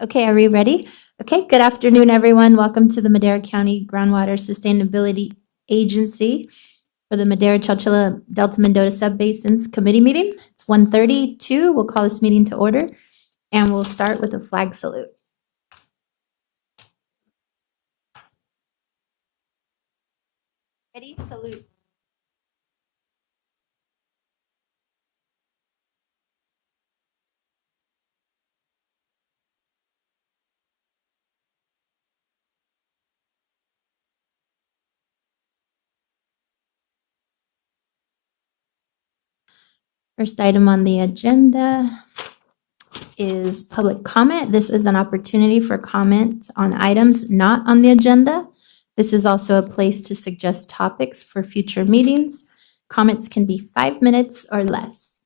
Okay, are we ready? Okay, good afternoon, everyone. Welcome to the Madera County Groundwater Sustainability Agency for the Madera Chowchilla Delta Mendota Subbasins Committee Meeting. It's 1:32. We'll call this meeting to order, and we'll start with a flag salute. Ready? Salute. First item on the agenda is public comment. This is an opportunity for comment on items not on the agenda. This is also a place to suggest topics for future meetings. Comments can be 5 minutes or less.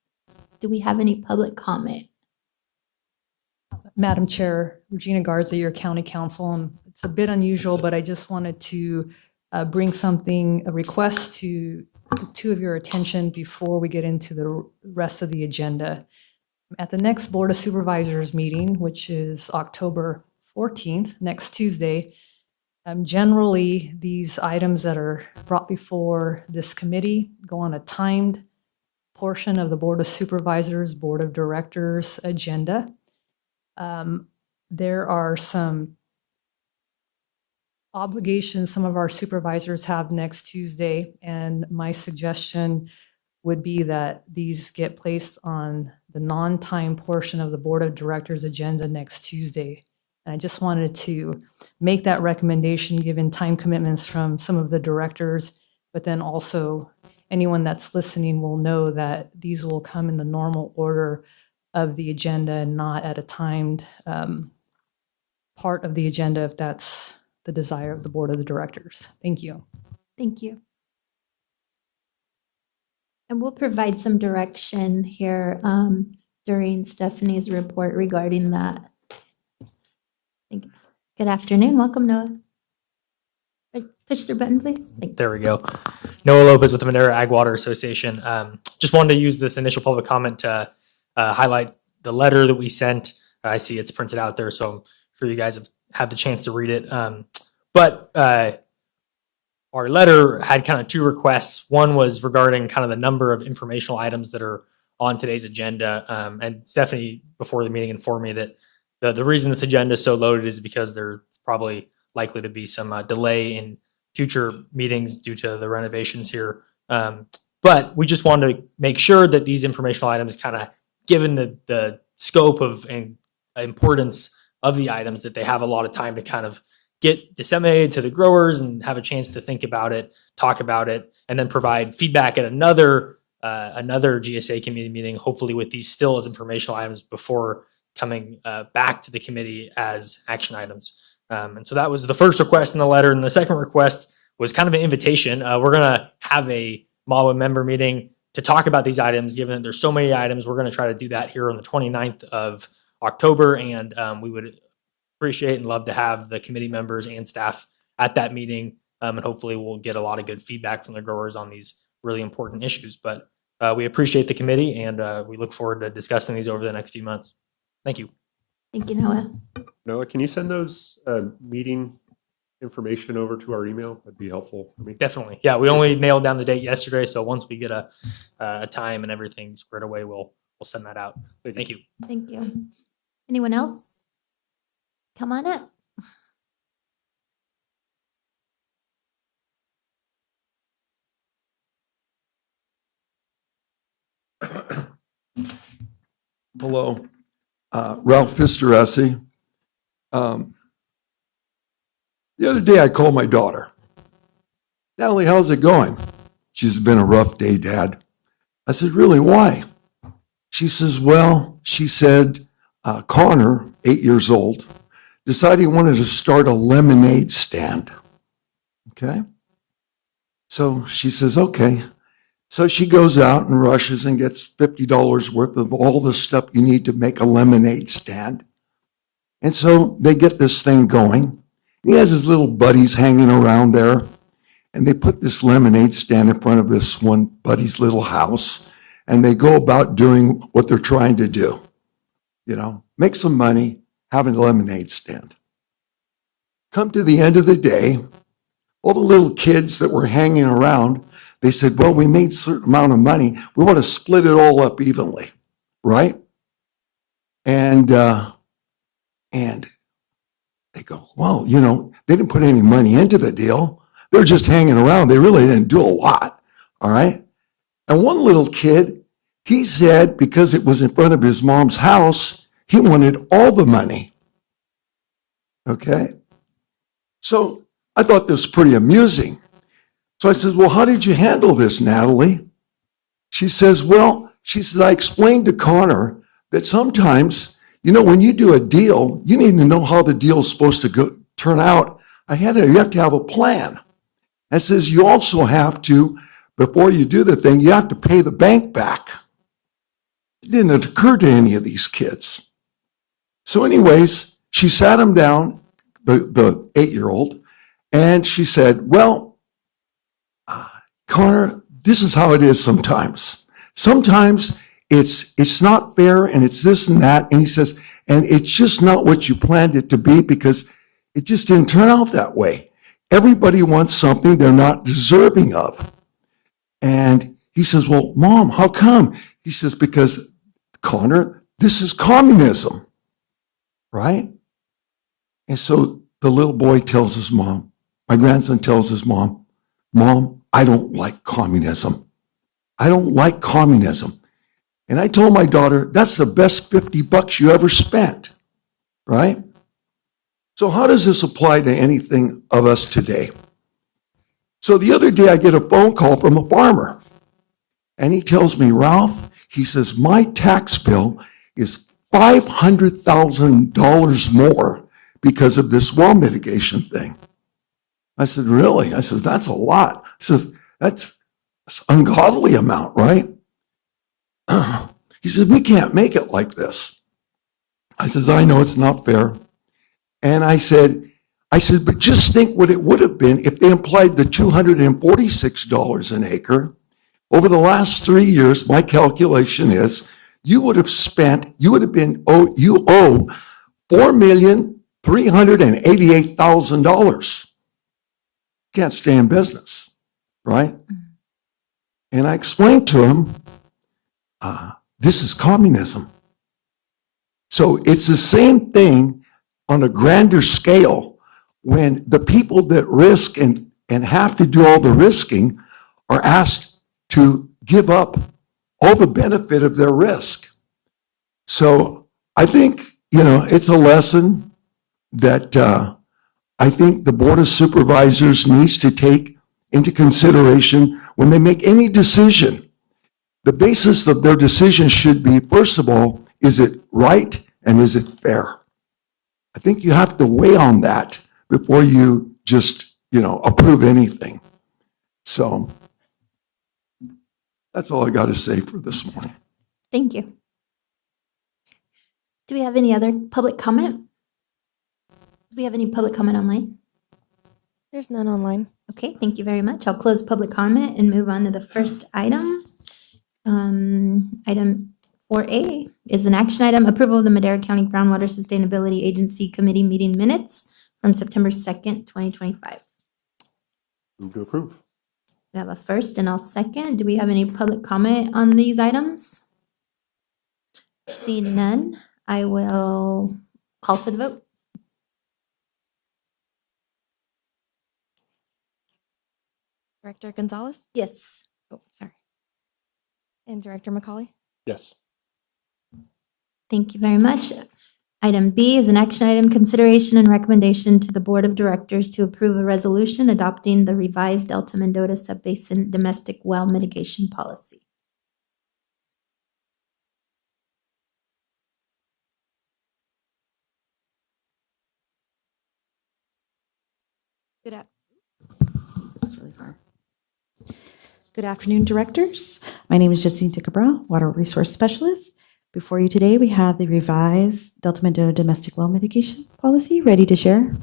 Do we have any public comment? Madam Chair, Regina Garza, your county counsel, and it's a bit unusual, but I just wanted to bring a request to two of your attention before we get into the rest of the agenda. At the next Board of Supervisors meeting, which is October 14th, next Tuesday, generally these items that are brought before this committee go on a timed portion of the Board of Supervisors, Board of Directors agenda. There are some obligations some of our supervisors have next Tuesday, and my suggestion would be that these get placed on the non-time portion of the Board of Directors agenda next Tuesday. And I just wanted to make that recommendation given time commitments from some of the directors, but then also anyone that's listening will know that these will come in the normal order of the agenda and not at a timed part of the agenda if that's the desire of the Board of the Directors. Thank you. Thank you. And we'll provide some direction here during Stephanie's report regarding that. Thank you. Good afternoon. Welcome, Noah. Push their button, please. There we go. Noah Lopez with the Madera Ag Water Association. Just wanted to use this initial public comment to highlight the letter that we sent. I see it's printed out there, so I'm sure you guys have had the chance to read it. But our letter had kind of two requests. One was regarding kind of the number of informational items that are on today's agenda. And Stephanie, before the meeting, informed me that the reason this agenda is so loaded is because there's probably likely to be some delay in future meetings due to the renovations here. But we just wanted to make sure that these informational items, kind of given the scope of and importance of the items, that they have a lot of time to kind of get disseminated to the growers and have a chance to think about it, talk about it, and then provide feedback at another GSA committee meeting, hopefully with these still as informational items before coming back to the committee as action items. And so that was the first request in the letter. And the second request was kind of an invitation. We're going to have a MAWA member meeting to talk about these items. Given that there's so many items, we're going to try to do that here on the 29th of October. And we would appreciate and love to have the committee members and staff at that meeting. And hopefully we'll get a lot of good feedback from the growers on these really important issues. But we appreciate the committee, and we look forward to discussing these over the next few months. Thank you. Thank you, Noah. Noah, can you send those meeting information over to our email? That'd be helpful for me. Definitely. Yeah, we only nailed down the date yesterday, so once we get a time and everything squared away, we'll send that out. Thank you. Thank you. Anyone else? Come on up. Hello, Ralph Pistoresi. The other day I called my daughter. Natalie, how's it going? She's been a rough day, Dad. I said, really, why? She says, well, she said, Connor, 8 years old, decided he wanted to start a lemonade stand. Okay. So she says, okay. So she goes out and rushes and gets $50 worth of all the stuff you need to make a lemonade stand. And so they get this thing going. He has his little buddies hanging around there. And they put this lemonade stand in front of this one buddy's little house. And they go about doing what they're trying to do. You know, make some money, having a lemonade stand. Come to the end of the day, all the little kids that were hanging around, they said, well, we made a certain amount of money. We want to split it all up evenly, right? And they go, well, you know, they didn't put any money into the deal. They're just hanging around. They really didn't do a lot, all right? And one little kid, he said because it was in front of his mom's house, he wanted all the money, okay? So I thought this was pretty amusing. So I said, well, how did you handle this, Natalie? She says, I explained to Connor that sometimes, you know, when you do a deal, you need to know how the deal is supposed to turn out. You have to have a plan. And says, you also have to, before you do the thing, you have to pay the bank back. It didn't occur to any of these kids. So anyways, she sat him down, the 8-year-old, and she said, well, Connor, this is how it is sometimes. Sometimes it's not fair and it's this and that. And he says, and it's just not what you planned it to be because it just didn't turn out that way. Everybody wants something they're not deserving of. And he says, well, Mom, how come? He says, because Connor, this is communism, right? And so the little boy tells his mom, my grandson tells his mom, Mom, I don't like communism. I don't like communism. And I told my daughter, that's the best $50 you ever spent, right? So how does this apply to anything of us today? So the other day I get a phone call from a farmer and he tells me, Ralph, he says, my tax bill is $500,000 more because of this well mitigation thing. I said, really? I said, that's a lot. I said, that's an ungodly amount, right? He said, we can't make it like this. I said, I know it's not fair. And I said, but just think what it would have been if they applied the $246 an acre. Over the last 3 years, my calculation is you owe $4,388,000. Can't stay in business, right? And I explained to him, this is communism. So it's the same thing on a grander scale when the people that risk and have to do all the risking are asked to give up all the benefit of their risk. So I think, you know, it's a lesson that I think the Board of Supervisors needs to take into consideration when they make any decision. The basis of their decision should be, first of all, is it right and is it fair? I think you have to weigh on that before you just, you know, approve anything. So that's all I got to say for this morning. Thank you. Do we have any other public comment? Do we have any public comment online? There's none online. Okay, thank you very much. I'll close public comment and move on to the first item. Item 4A is an action item, approval of the Madera County Groundwater Sustainability Agency Committee Meeting Minutes from September 2nd, 2025. Move to approve. We have a first and I'll second. Do we have any public comment on these items? Seeing none, I will call for the vote. Director Gonzalez? Yes. Oh, sorry. And Director McCauley? Yes. Thank you very much. Item B is an action item, consideration and recommendation to the Board of Directors to approve a resolution adopting the revised Delta Mendota Subbasin Domestic Well Mitigation Policy. That's really far. Good afternoon, directors. My name is Justine Cabral, Water Resource Specialist. Before you today, we have the revised Delta Mendota Domestic Well Mitigation Policy ready to share.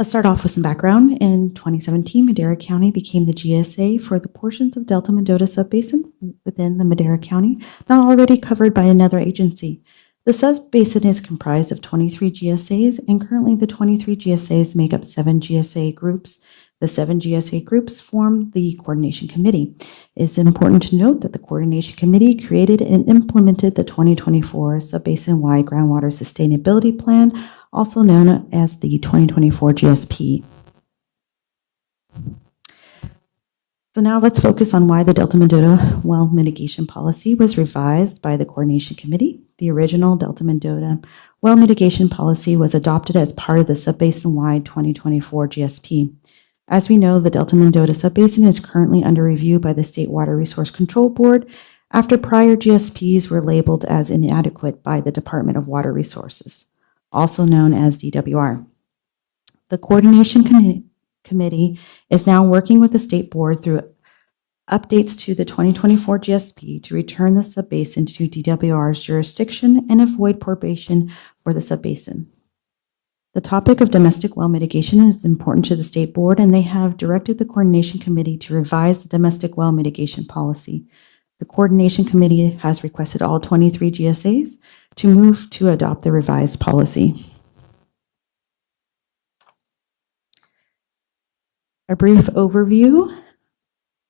Let's start off with some background. In 2017, Madera County became the GSA for the portions of Delta Mendota Subbasin within the Madera County not already covered by another agency. The subbasin is comprised of 23 GSAs, and currently the 23 GSAs make up 7 GSA groups. The 7 GSA groups form the Coordination Committee. It's important to note that the Coordination Committee created and implemented the 2024 Subbasin-wide Groundwater Sustainability Plan, also known as the 2024 GSP. So now let's focus on why the Delta Mendota Well Mitigation Policy was revised by the Coordination Committee. The original Delta Mendota Well Mitigation Policy was adopted as part of the Subbasin-wide 2024 GSP. As we know, the Delta Mendota Subbasin is currently under review by the State Water Resource Control Board after prior GSPs were labeled as inadequate by the Department of Water Resources, also known as DWR. The Coordination Committee is now working with the State Board through updates to the 2024 GSP to return the subbasin to DWR's jurisdiction and avoid probation for the subbasin. The topic of domestic well mitigation is important to the State Board, and they have directed the Coordination Committee to revise the domestic well mitigation policy. The Coordination Committee has requested all 23 GSAs to move to adopt the revised policy. A brief overview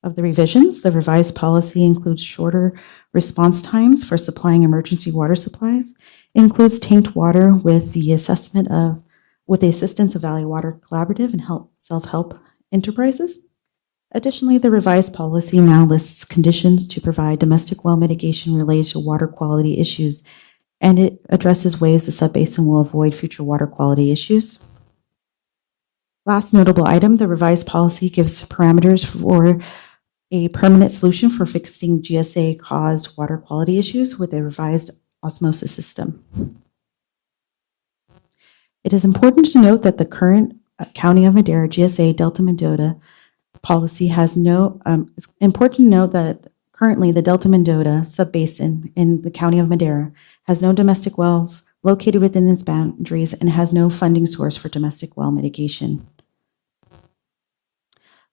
of the revisions. The revised policy includes shorter response times for supplying emergency water supplies. It includes tanked water with the assistance of Valley Water Collaborative and self-help enterprises. Additionally, the revised policy now lists conditions to provide domestic well mitigation related to water quality issues, and it addresses ways the subbasin will avoid future water quality issues. Last notable item, the revised policy gives parameters for a permanent solution for fixing GSA-caused water quality issues with a revised osmosis system. It is important to note that the current County of Madera GSA Delta Mendota policy has no, it's important to note that currently the Delta Mendota subbasin in the County of Madera has no domestic wells located within its boundaries and has no funding source for domestic well mitigation.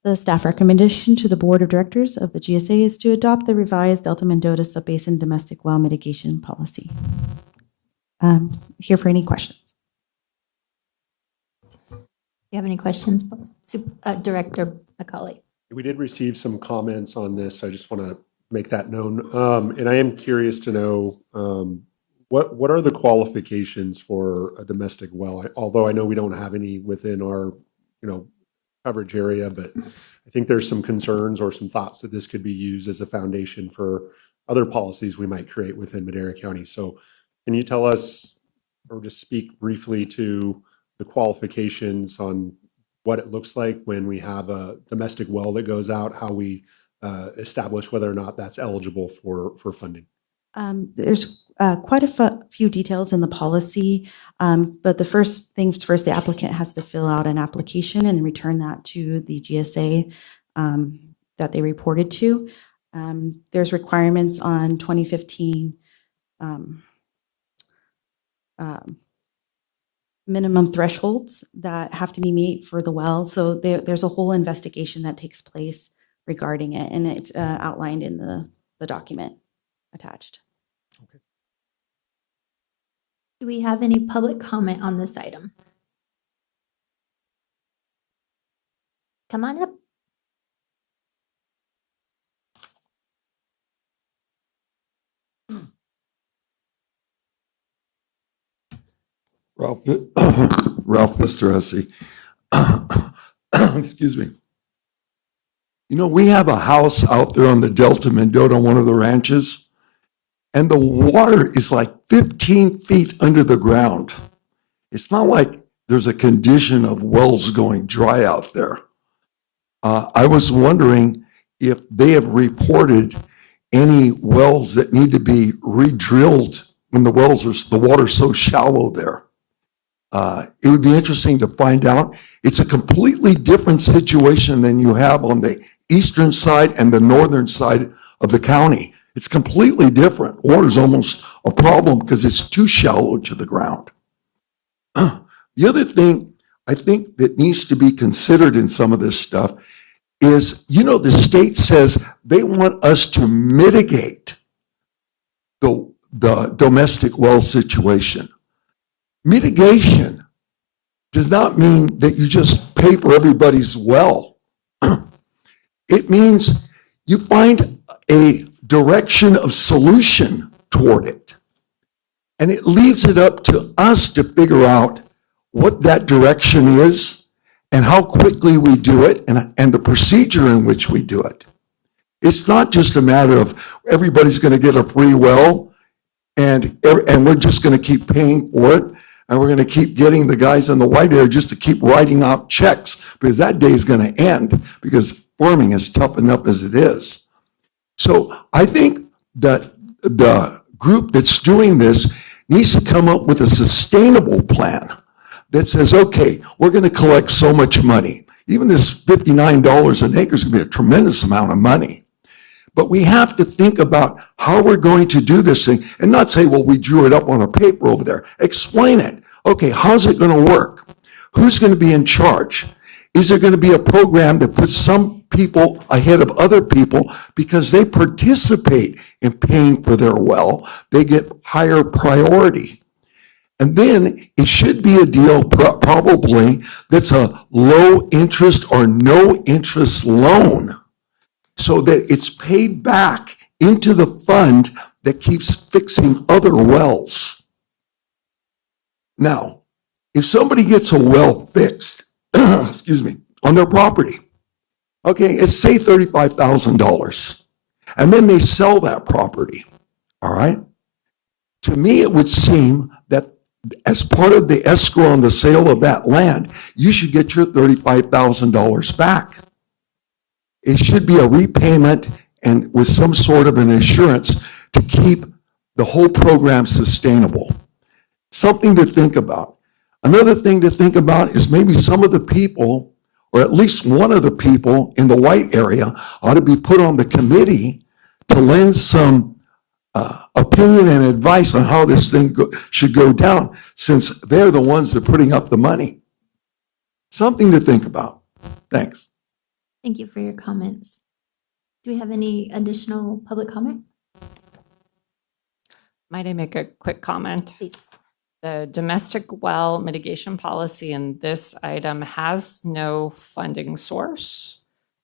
The staff recommendation to the Board of Directors of the GSA is to adopt the revised Delta Mendota Subbasin Domestic Well Mitigation Policy. Here for any questions. Do you have any questions, Director McCauley? We did receive some comments on this. I just want to make that known. And I am curious to know what are the qualifications for a domestic well? Although I know we don't have any within our, coverage area, but I think there's some concerns or some thoughts that this could be used as a foundation for other policies we might create within Madera County. So can you tell us or just speak briefly to the qualifications on what it looks like when we have a domestic well that goes out, how we establish whether or not that's eligible for funding? There's quite a few details in the policy, but the first things first, the applicant has to fill out an application and return that to the GSA that they reported to. There's requirements on 2015 minimum thresholds that have to be met for the well. So there's a whole investigation that takes place regarding it, and it's outlined in the document attached. Do we have any public comment on this item? Come on up. Ralph Mr. Essie. Excuse me. We have a house out there on the Delta Mendota on one of the ranches, and the water is like 15 feet under the ground. It's not like there's a condition of wells going dry out there. I was wondering if they have reported any wells that need to be re-drilled when the water's so shallow there. It would be interesting to find out. It's a completely different situation than you have on the eastern side and the northern side of the county. It's completely different. Water's almost a problem because it's too shallow to the ground. The other thing, I think that needs to be considered in some of this stuff is, the state says they want us to mitigate the domestic well situation. Mitigation does not mean that you just pay for everybody's well. It means you find a direction of solution toward it. And it leaves it up to us to figure out what that direction is and how quickly we do it and the procedure in which we do it. It's not just a matter of everybody's going to get a free well and we're just going to keep paying for it. And we're going to keep getting the guys in the white area just to keep writing out checks, because that day is going to end, because farming is tough enough as it is. So I think that the group that's doing this needs to come up with a sustainable plan that says, okay, we're going to collect so much money. Even this $59 an acre is going to be a tremendous amount of money. But we have to think about how we're going to do this thing and not say, well, we drew it up on a paper over there. Explain it. Okay, how's it going to work? Who's going to be in charge? Is there going to be a program that puts some people ahead of other people because they participate in paying for their well? They get higher priority. And then it should be a deal probably that's a low interest or no interest loan, so that it's paid back into the fund that keeps fixing other wells. Now, if somebody gets a well fixed, excuse me, on their property, okay, it's say $35,000, and then they sell that property, all right? To me, it would seem that as part of the escrow on the sale of that land, you should get your $35,000 back. It should be a repayment and with some sort of an insurance to keep the whole program sustainable. Something to think about. Another thing to think about is maybe some of the people, or at least one of the people in the white area, ought to be put on the committee to lend some opinion and advice on how this thing should go down, since they're the ones that are putting up the money. Something to think about. Thanks. Thank you for your comments. Do we have any additional public comment? Might I make a quick comment? Please. The domestic well mitigation policy in this item has no funding source.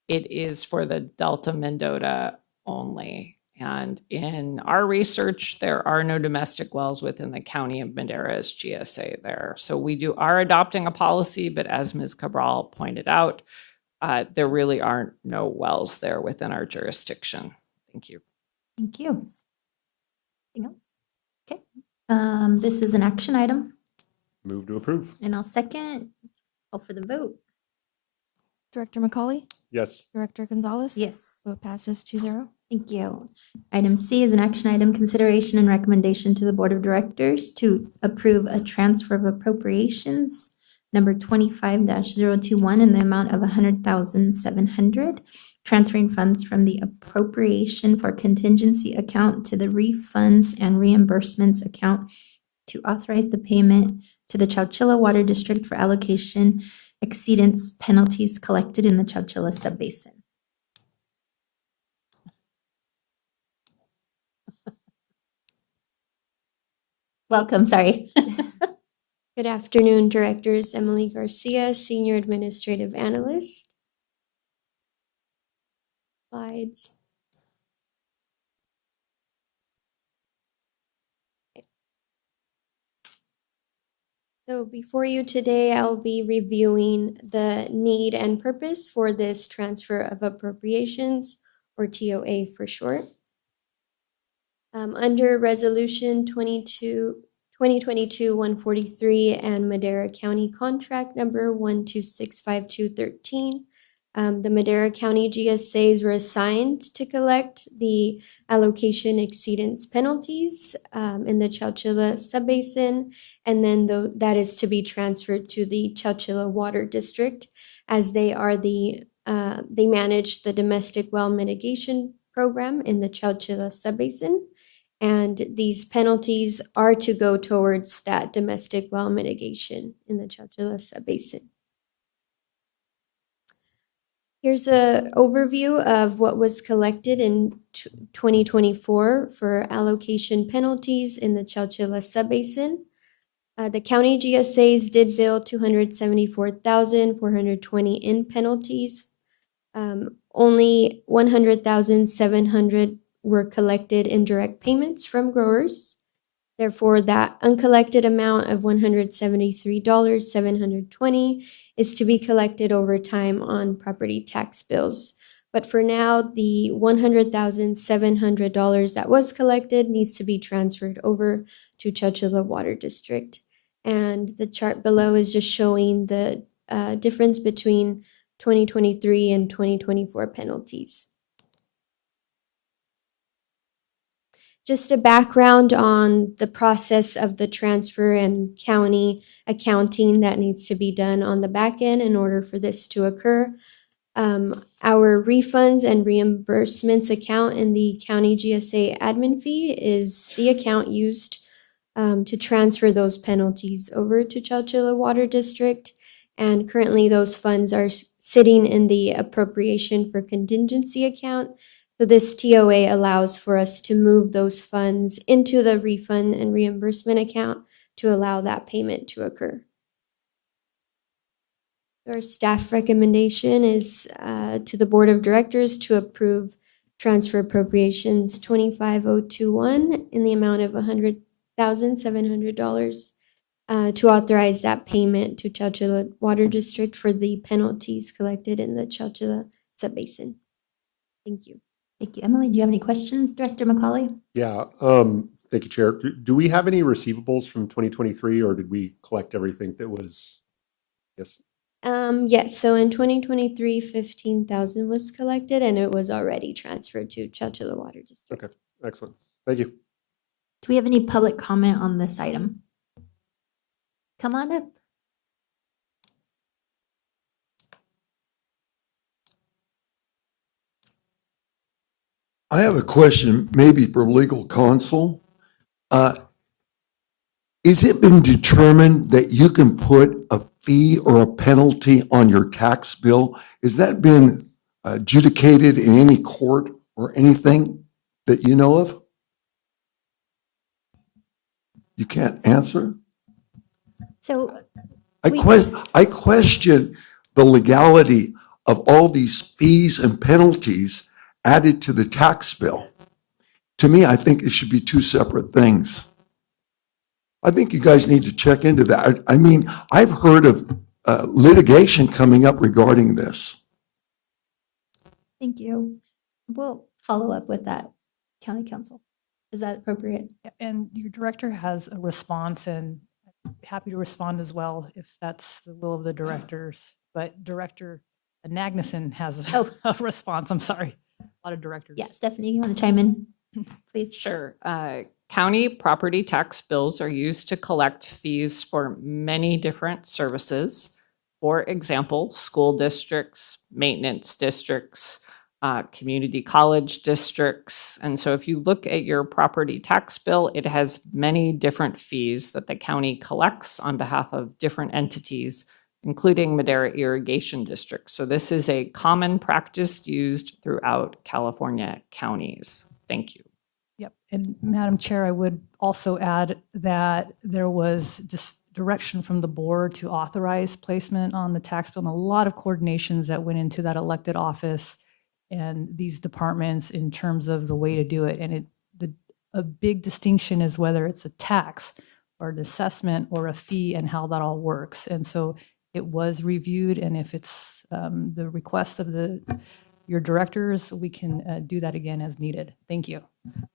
It is for the Delta Mendota only. And in our research, there are no domestic wells within the county of Madera's GSA there. So we are adopting a policy, but as Ms. Cabral pointed out, there really aren't no wells there within our jurisdiction. Thank you. Thank you. Anything else? Okay. This is an action item, Move to approve. and I'll second. Call for the vote. Director McCauley? Yes. Director Gonzalez? Yes. Vote passes 2-0. Thank you. Item C is an action item, consideration and recommendation to the Board of Directors to approve a transfer of appropriations number 25-021 in the amount of $100,700, transferring funds from the appropriation for contingency account to the refunds and reimbursements account to authorize the payment to the Chowchilla Water District for allocation exceedance penalties collected in the Chowchilla Subbasin. Welcome, sorry. Good afternoon, Directors. Emily Garcia, Senior Administrative Analyst. Slides. So before you today, I'll be reviewing the need and purpose for this transfer of appropriations, or TOA for short. Under Resolution 2022-143 and Madera County Contract Number 1265213, the Madera County GSAs were assigned to collect the allocation exceedance penalties in the Chowchilla Subbasin, and then that is to be transferred to the Chowchilla Water District, as they are they manage the domestic well mitigation program in the Chowchilla Subbasin. And these penalties are to go towards that domestic well mitigation in the Chowchilla Subbasin. Here's a overview of what was collected in 2024 for allocation penalties in the Chowchilla Subbasin. The county GSAs did bill 274,420 in penalties. Only 100,700 were collected in direct payments from growers. Therefore, that uncollected amount of $173,720 is to be collected over time on property tax bills. But for now, the $100,700 that was collected needs to be transferred over to Chowchilla Water District. And the chart below is just showing the difference between 2023 and 2024 penalties. Just a background on the process of the transfer and county accounting that needs to be done on the back end in order for this to occur. Our refunds and reimbursements account in the county GSA admin fee is the account used to transfer those penalties over to Chowchilla Water District. And currently those funds are sitting in the appropriation for contingency account. So this TOA allows for us to move those funds into the refund and reimbursement account to allow that payment to occur. Our staff recommendation is to the Board of Directors to approve transfer appropriations 25021 in the amount of $100,700 to authorize that payment to Chowchilla Water District for the penalties collected in the Chowchilla Subbasin. Thank you. Thank you. Emily, do you have any questions, Director McCauley? Yeah, thank you, Chair. Do we have any receivables from 2023, or did we collect everything that was, yes? Yes, so in 2023, 15,000 was collected and it was already transferred to Chowchilla Water District. Okay, excellent. Thank you. Do we have any public comment on this item? Come on up. I have a question, maybe for legal counsel. Is it been determined that you can put a fee or a penalty on your tax bill? Has that been adjudicated in any court or anything that you know of? You can't answer? So I question the legality of all these fees and penalties added to the tax bill. To me, I think it should be two separate things. I think you guys need to check into that. I mean, I've heard of litigation coming up regarding this. thank you. We'll follow up with that, County Council. Is that appropriate? Yeah, and your director has a response, and I'm happy to respond as well if that's the will of the directors. But Director Nagnuson has Oh. a response. I'm sorry. A lot of directors. Yeah, Stephanie, you want to chime in, please? Sure. County property tax bills are used to collect fees for many different services. For example, school districts, maintenance districts, community college districts. And so if you look at your property tax bill, it has many different fees that the county collects on behalf of different entities, including Madera Irrigation District. So this is a common practice used throughout California counties. Thank you. Yep. And Madam Chair, I would also add that there was just direction from the board to authorize placement on the tax bill and a lot of coordinations that went into that elected office and these departments in terms of the way to do it. And a big distinction is whether it's a tax or an assessment or a fee and how that all works. And so it was reviewed, and if it's the request of your directors, we can do that again as needed. Thank you.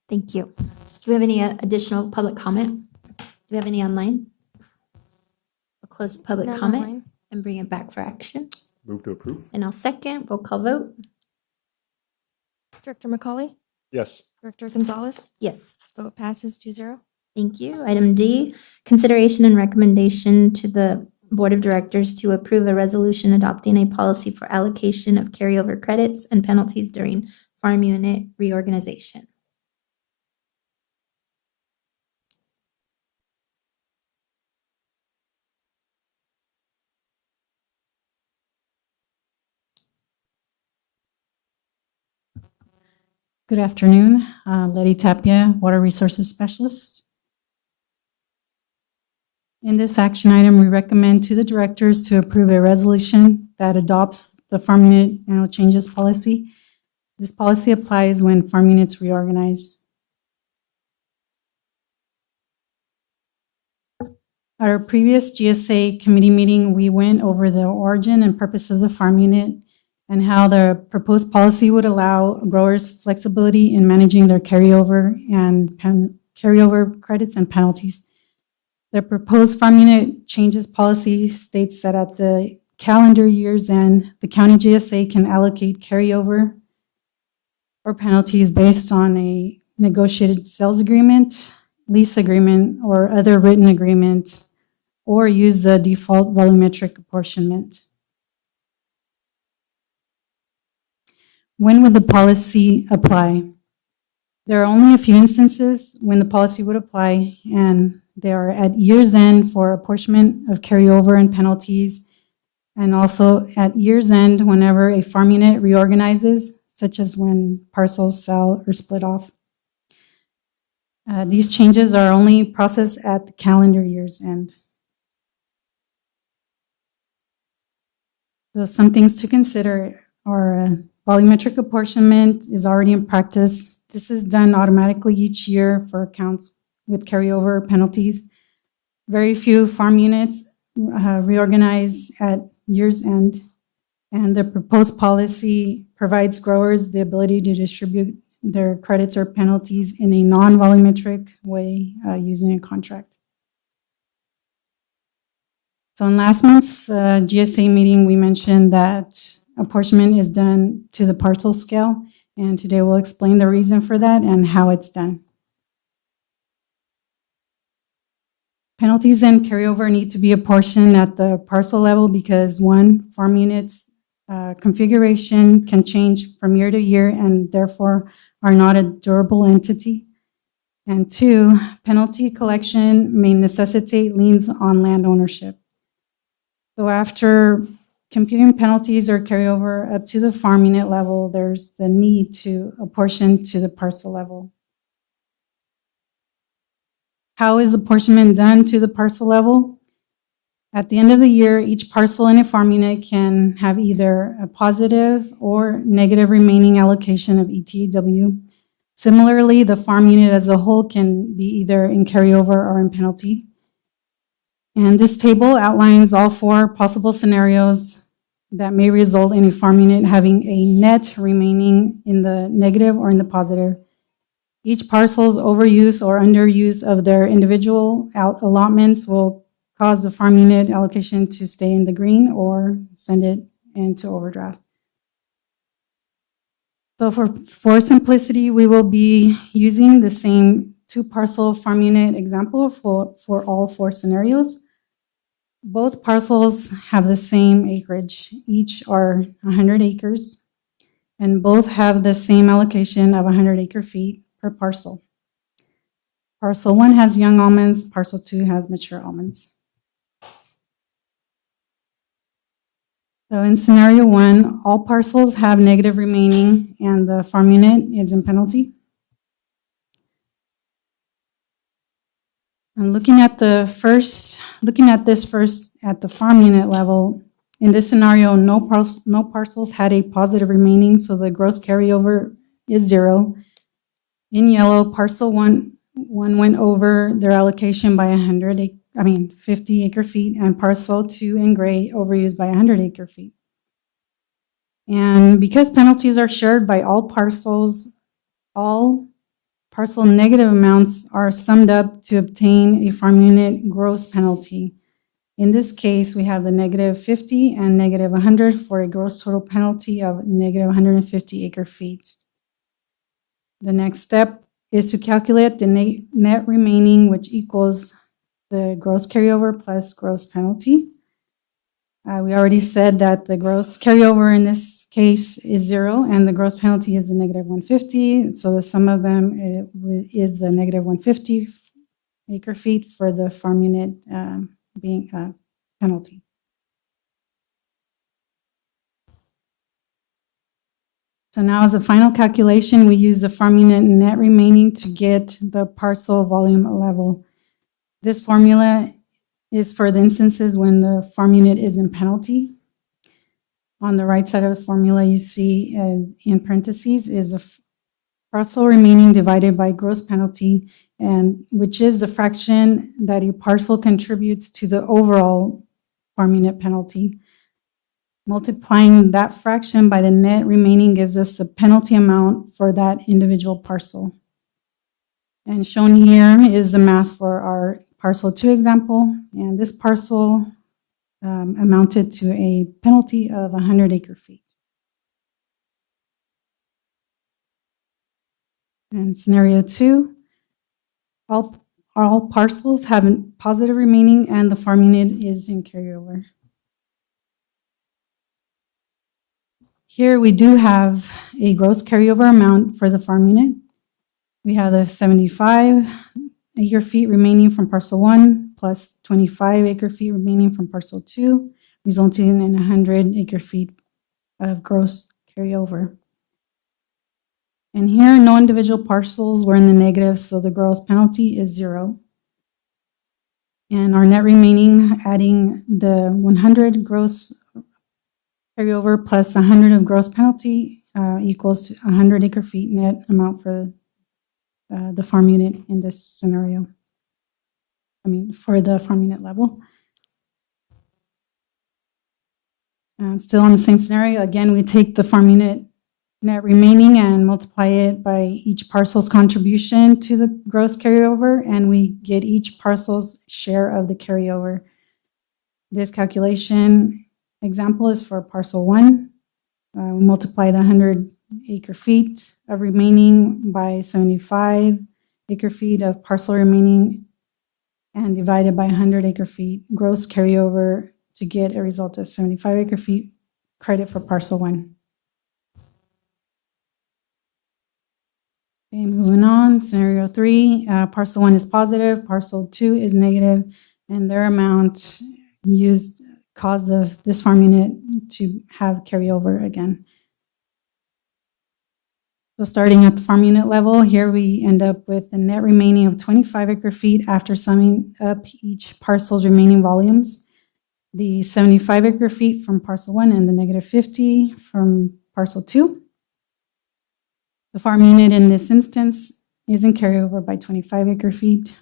Thank you. Do we have any additional public comment? Do we have any online? We'll close public None comment online. and bring it back for action. Move to approve? And I'll second. Roll call vote. Director McCauley? Yes. Director Gonzalez? Yes. Vote passes 2-0. Thank you. Item D, consideration and recommendation to the Board of Directors to approve a resolution adopting a policy for allocation of carryover credits and penalties during farm unit reorganization. Good afternoon. Letty Tapia, Water Resources Specialist. In this action item, we recommend to the directors to approve a resolution that adopts the farm unit annual changes policy. This policy applies when farm units reorganize. At our previous GSA committee meeting, we went over the origin and purpose of the farm unit and how the proposed policy would allow growers flexibility in managing their carryover and carryover credits and penalties. The proposed farm unit changes policy states that at the calendar year's end, the county GSA can allocate carryover or penalties based on a negotiated sales agreement, lease agreement, or other written agreement, or use the default volumetric apportionment. When would the policy apply? There are only a few instances when the policy would apply, and they are at year's end for apportionment of carryover and penalties, and also at year's end whenever a farm unit reorganizes, such as when parcels sell or split off. These changes are only processed at the calendar year's end. So some things to consider are volumetric apportionment is already in practice. This is done automatically each year for accounts with carryover penalties. Very few farm units reorganize at year's end, and the proposed policy provides growers the ability to distribute their credits or penalties in a non-volumetric way using a contract. So in last month's GSA meeting, we mentioned that apportionment is done to the parcel scale, and today we'll explain the reason for that and how it's done. Penalties and carryover need to be apportioned at the parcel level because one, farm unit's configuration can change from year to year and therefore are not a durable entity. And two, penalty collection may necessitate liens on land ownership. So after computing penalties or carryover up to the farm unit level, there's the need to apportion to the parcel level. How is apportionment done to the parcel level? At the end of the year, each parcel in a farm unit can have either a positive or negative remaining allocation of ETW. Similarly, the farm unit as a whole can be either in carryover or in penalty. And this table outlines all four possible scenarios that may result in a farm unit having a net remaining in the negative or in the positive. Each parcel's overuse or underuse of their individual allotments will cause the farm unit allocation to stay in the green or send it into overdraft. So for simplicity, we will be using the same two parcel farm unit example for all four scenarios. Both parcels have the same acreage. Each are 100 acres, and both have the same allocation of 100 acre feet per parcel. Parcel 1 has young almonds, parcel 2 has mature almonds. So in scenario 1, all parcels have negative remaining and the farm unit is in penalty. And looking at this first at the farm unit level, in this scenario, no parcels had a positive remaining, so the gross carryover is 0. In yellow, parcel 1 went over their allocation by 50 acre feet, and parcel 2 in gray overused by 100 acre feet. And because penalties are shared by all parcels, all parcel negative amounts are summed up to obtain a farm unit gross penalty. In this case, we have the negative 50 and negative 100 for a gross total penalty of negative 150 acre feet. The next step is to calculate the net remaining, which equals the gross carryover plus gross penalty. We already said that the gross carryover in this case is 0 and the gross penalty is a negative 150. So the sum of them is the negative 150 acre feet for the farm unit being a penalty. So now as a final calculation, we use the farm unit net remaining to get the parcel volume level. This formula is for the instances when the farm unit is in penalty. On the right side of the formula, you see in parentheses is a parcel remaining divided by gross penalty, and which is the fraction that a parcel contributes to the overall farm unit penalty. Multiplying that fraction by the net remaining gives us the penalty amount for that individual parcel. And shown here is the math for our parcel 2 example, and this parcel amounted to a penalty of 100 acre-feet. And scenario 2, all parcels have a positive remaining and the farm unit is in carryover. Here we do have a gross carryover amount for the farm unit. We have the 75 acre-feet remaining from parcel 1 plus 25 acre-feet remaining from parcel 2, resulting in 100 acre-feet of gross carryover. And here, no individual parcels were in the negative, so the gross penalty is 0. And our net remaining, adding the 100 gross carryover plus 100 of gross penalty equals to 100 acre-feet net amount for the farm unit in this scenario. For the farm unit level. Still in the same scenario, again, we take the farm unit net remaining and multiply it by each parcel's contribution to the gross carryover, and we get each parcel's share of the carryover. This calculation example is for parcel 1. We multiply the 100 acre-feet of remaining by 75 acre-feet of parcel remaining and divided by 100 acre-feet gross carryover to get a result of 75 acre-feet credit for parcel 1. Okay, moving on, scenario 3, parcel 1 is positive, parcel 2 is negative, and their amount used caused this farm unit to have carryover again. So starting at the farm unit level, here we end up with a net remaining of 25 acre-feet after summing up each parcel's remaining volumes. The 75 acre-feet from parcel 1 and the negative 50 from parcel 2. The farm unit in this instance is in carryover by 25 acre-feet.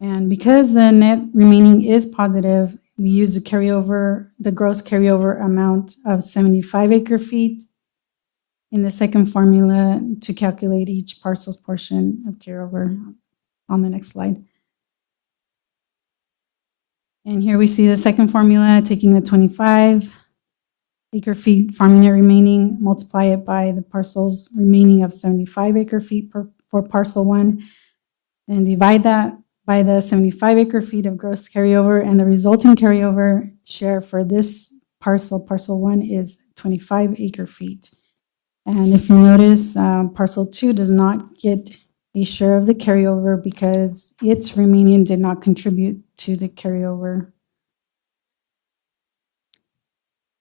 And because the net remaining is positive, we use the gross carryover amount of 75 acre-feet in the second formula to calculate each parcel's portion of carryover on the next slide. And here we see the second formula, taking the 25 acre-feet farm unit remaining, multiply it by the parcel's remaining of 75 acre-feet for parcel 1, and divide that by the 75 acre-feet of gross carryover, and the resulting carryover share for this parcel 1, is 25 acre-feet. And if you'll notice, parcel 2 does not get a share of the carryover because its remaining did not contribute to the carryover.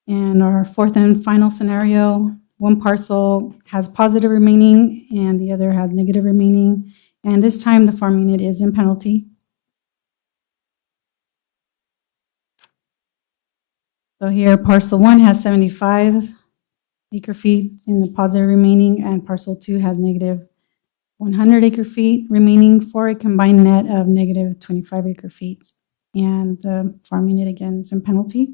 And our fourth and final scenario, one parcel has positive remaining and the other has negative remaining. And this time the farm unit is in penalty. So here parcel 1 has 75 acre-feet in the positive remaining, and parcel 2 has negative 100 acre-feet remaining for a combined net of negative 25 acre-feet. And the farm unit again is in penalty.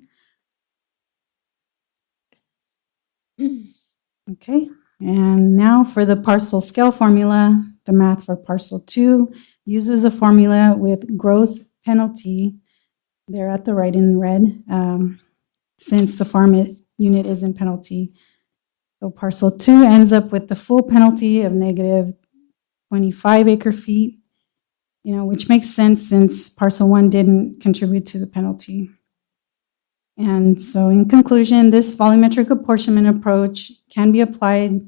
Okay, and now for the parcel scale formula, the math for parcel 2 uses a formula with gross penalty there at the right in red, since the farm unit is in penalty. So parcel 2 ends up with the full penalty of negative 25 acre-feet, which makes sense since parcel 1 didn't contribute to the penalty. And so in conclusion, this volumetric apportionment approach can be applied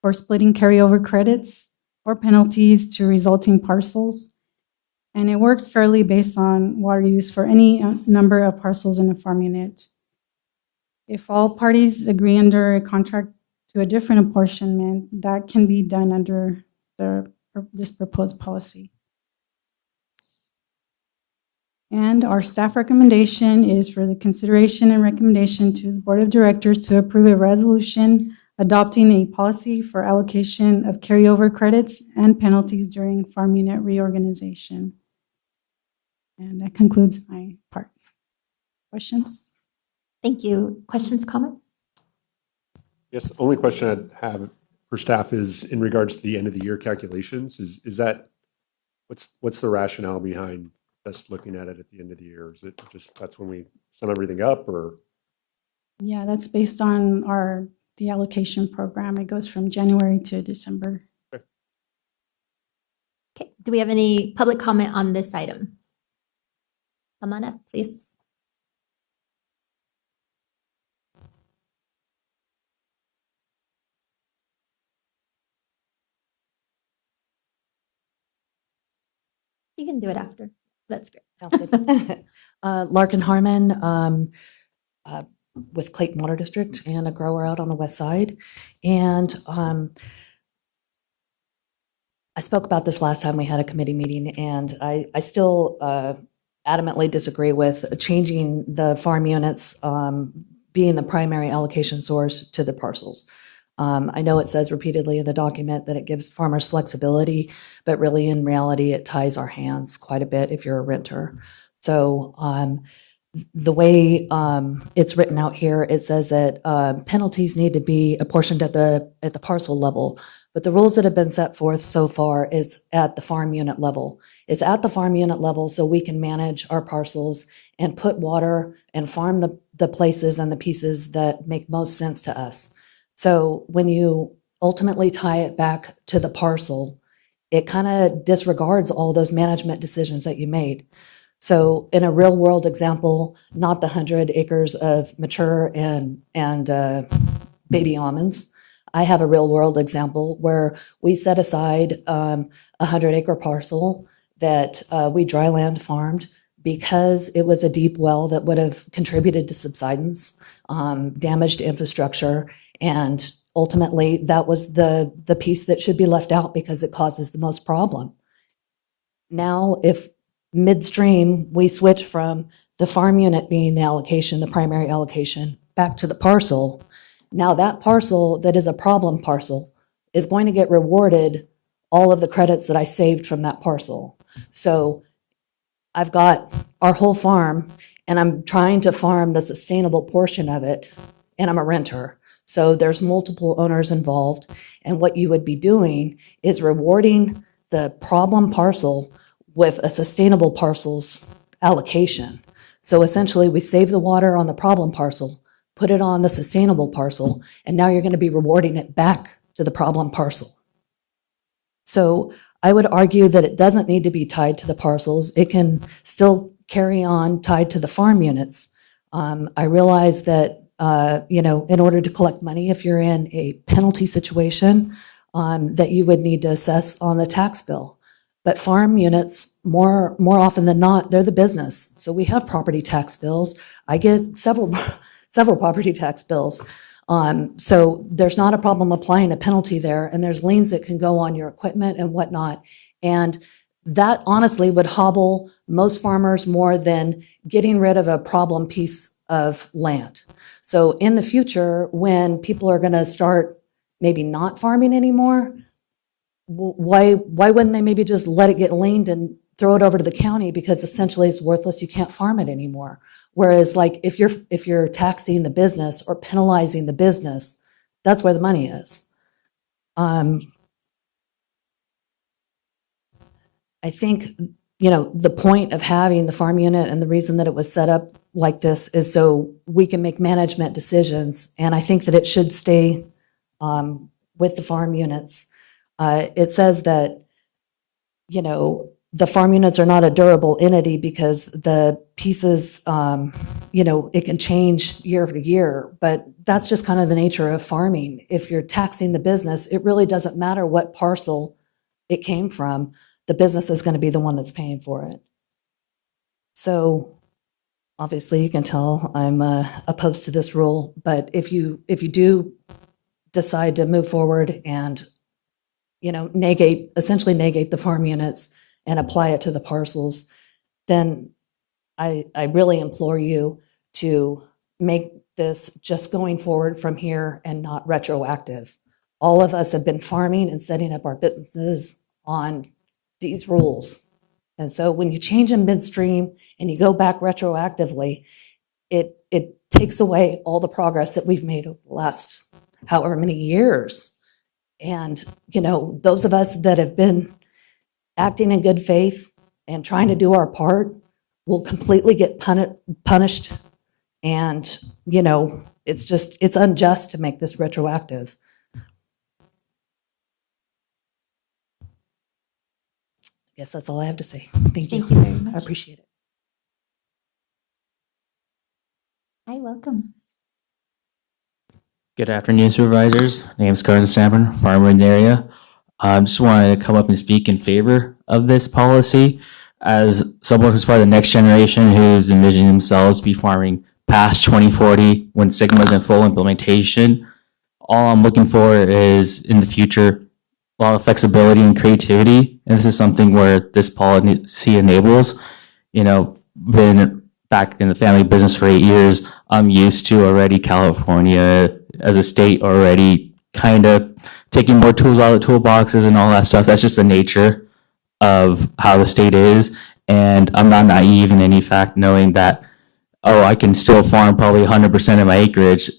for splitting carryover credits or penalties to resulting parcels. And it works fairly based on water use for any number of parcels in a farm unit. If all parties agree under a contract to a different apportionment, that can be done under this proposed policy. And our staff recommendation is for the consideration and recommendation to the Board of Directors to approve a resolution adopting a policy for allocation of carryover credits and penalties during farm unit reorganization. And that concludes my part. Questions? Thank you. Questions, comments? Yes, only question I'd have for staff is in regards to the end of the year calculations, is that, what's the rationale behind us looking at it at the end of the year? Is it just, that's when we sum everything up, or? Yeah, that's based on the allocation program. It goes from January to December. Okay, do we have any public comment on this item? Come on up, please. You can do it after. That's great. Larkin Harmon with Clayton Water District and a grower out on the west side. And I spoke about this last time we had a committee meeting, and I still adamantly disagree with changing the farm units being the primary allocation source to the parcels. I know it says repeatedly in the document that it gives farmers flexibility, but really in reality, it ties our hands quite a bit if you're a renter. So the way it's written out here, it says that penalties need to be apportioned at the parcel level, but the rules that have been set forth so far is at the farm unit level. It's at the farm unit level so we can manage our parcels and put water and farm the places and the pieces that make most sense to us. So when you ultimately tie it back to the parcel, it kind of disregards all those management decisions that you made. So in a real world example, not the 100 acres of mature and baby almonds, I have a real world example where we set aside a 100-acre parcel that we dryland farmed because it was a deep well that would have contributed to subsidence, damaged infrastructure, and ultimately that was the piece that should be left out because it causes the most problem. Now, if midstream we switch from the farm unit being the allocation, the primary allocation, back to the parcel, now that parcel that is a problem parcel is going to get rewarded all of the credits that I saved from that parcel. So I've got our whole farm and I'm trying to farm the sustainable portion of it, and I'm a renter. So there's multiple owners involved. And what you would be doing is rewarding the problem parcel with a sustainable parcel's allocation. So essentially we save the water on the problem parcel, put it on the sustainable parcel, and now you're going to be rewarding it back to the problem parcel. So I would argue that it doesn't need to be tied to the parcels. It can still carry on tied to the farm units. I realize that in order to collect money, if you're in a penalty situation, that you would need to assess on the tax bill. But farm units, more often than not, they're the business. So we have property tax bills. I get several property tax bills. So there's not a problem applying a penalty there, and there's liens that can go on your equipment and whatnot. And that honestly would hobble most farmers more than getting rid of a problem piece of land. So in the future, when people are going to start maybe not farming anymore, why wouldn't they maybe just let it get liened and throw it over to the county, because essentially it's worthless, you can't farm it anymore. Whereas like if you're taxing the business or penalizing the business, that's where the money is. I think, the point of having the farm unit and the reason that it was set up like this is so we can make management decisions. And I think that it should stay with the farm units. It says that, the farm units are not a durable entity because the pieces, it can change year to year, but that's just kind of the nature of farming. If you're taxing the business, it really doesn't matter what parcel it came from. The business is going to be the one that's paying for it. So obviously you can tell I'm opposed to this rule, but if you do decide to move forward and, essentially negate the farm units and apply it to the parcels, then I really implore you to make this just going forward from here and not retroactive. All of us have been farming and setting up our businesses on these rules. And so when you change them midstream and you go back retroactively, it takes away all the progress that we've made over the last however many years. And, those of us that have been acting in good faith and trying to do our part will completely get punished. And, it's unjust to make this retroactive. I guess that's all I have to say. Thank you. Thank you very much. I appreciate it. Hi, welcome. Good afternoon, supervisors. My name is Carson Stampin, farmer in the area. Just wanted to come up and speak in favor of this policy as someone who's part of the next generation who's envisioning themselves be farming past 2040 when Sigma is in full implementation. All I'm looking for is in the future a lot of flexibility and creativity, and this is something where this policy enables. Been back in the family business for 8 years. I'm used to already California as a state already kind of taking more tools out of the toolboxes and all that stuff. That's just the nature of how the state is. And I'm not naive in any fact knowing that, I can still farm probably 100% of my acreage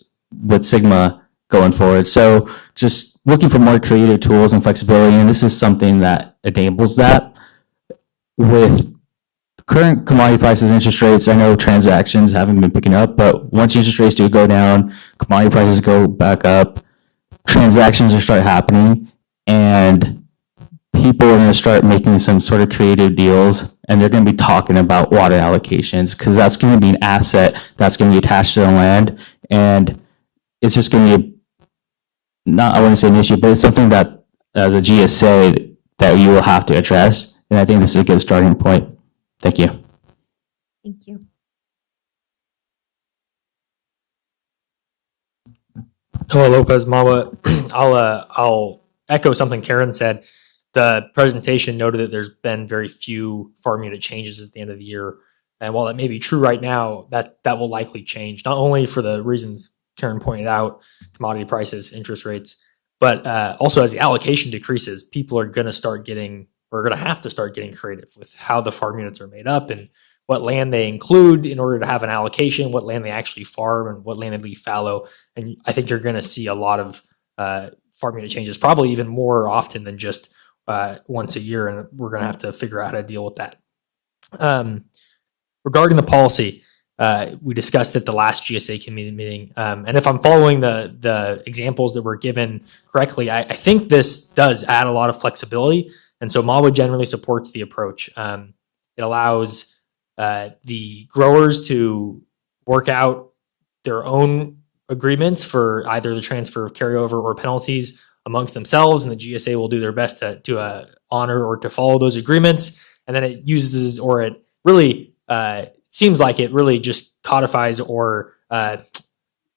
with Sigma going forward. So just looking for more creative tools and flexibility. And this is something that enables that. With current commodity prices and interest rates, I know transactions haven't been picking up, but once interest rates do go down, commodity prices go back up, transactions will start happening, and people are going to start making some sort of creative deals, and they're going to be talking about water allocations because that's going to be an asset that's going to be attached to the land, and it's just going to be I wouldn't say an issue, but it's something that as a GSA that you will have to address, and I think this is a good starting point. Thank you. Thank you. Hello, Lopez, Mawa. I'll echo something Karen said. The presentation noted that there's been very few farm unit changes at the end of the year. And while that may be true right now, that will likely change, not only for the reasons Karen pointed out, commodity prices, interest rates, but also as the allocation decreases, people are going to have to start getting creative with how the farm units are made up and what land they include in order to have an allocation, what land they actually farm, and what land they leave fallow. And I think you're going to see a lot of farm unit changes, probably even more often than just once a year, and we're going to have to figure out how to deal with that. Regarding the policy, we discussed at the last GSA committee meeting, and if I'm following the examples that were given correctly, I think this does add a lot of flexibility. And so MAWA generally supports the approach. It allows the growers to work out their own agreements for either the transfer of carryover or penalties amongst themselves, and the GSA will do their best to honor or to follow those agreements. And then it uses, or it really seems like it really just codifies or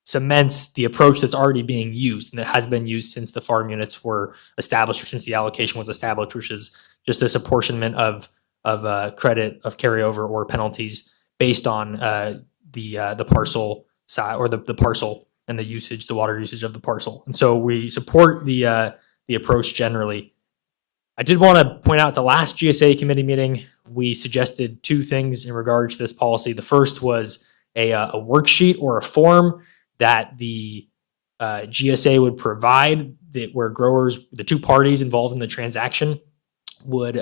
cements the approach that's already being used and that has been used since the farm units were established or since the allocation was established, which is just this apportionment of credit of carryover or penalties based on the parcel size or the parcel and the usage, the water usage of the parcel. And so we support the approach generally. I did want to point out at the last GSA committee meeting, we suggested two things in regards to this policy. The first was a worksheet or a form that the GSA would provide where growers, the two parties involved in the transaction, would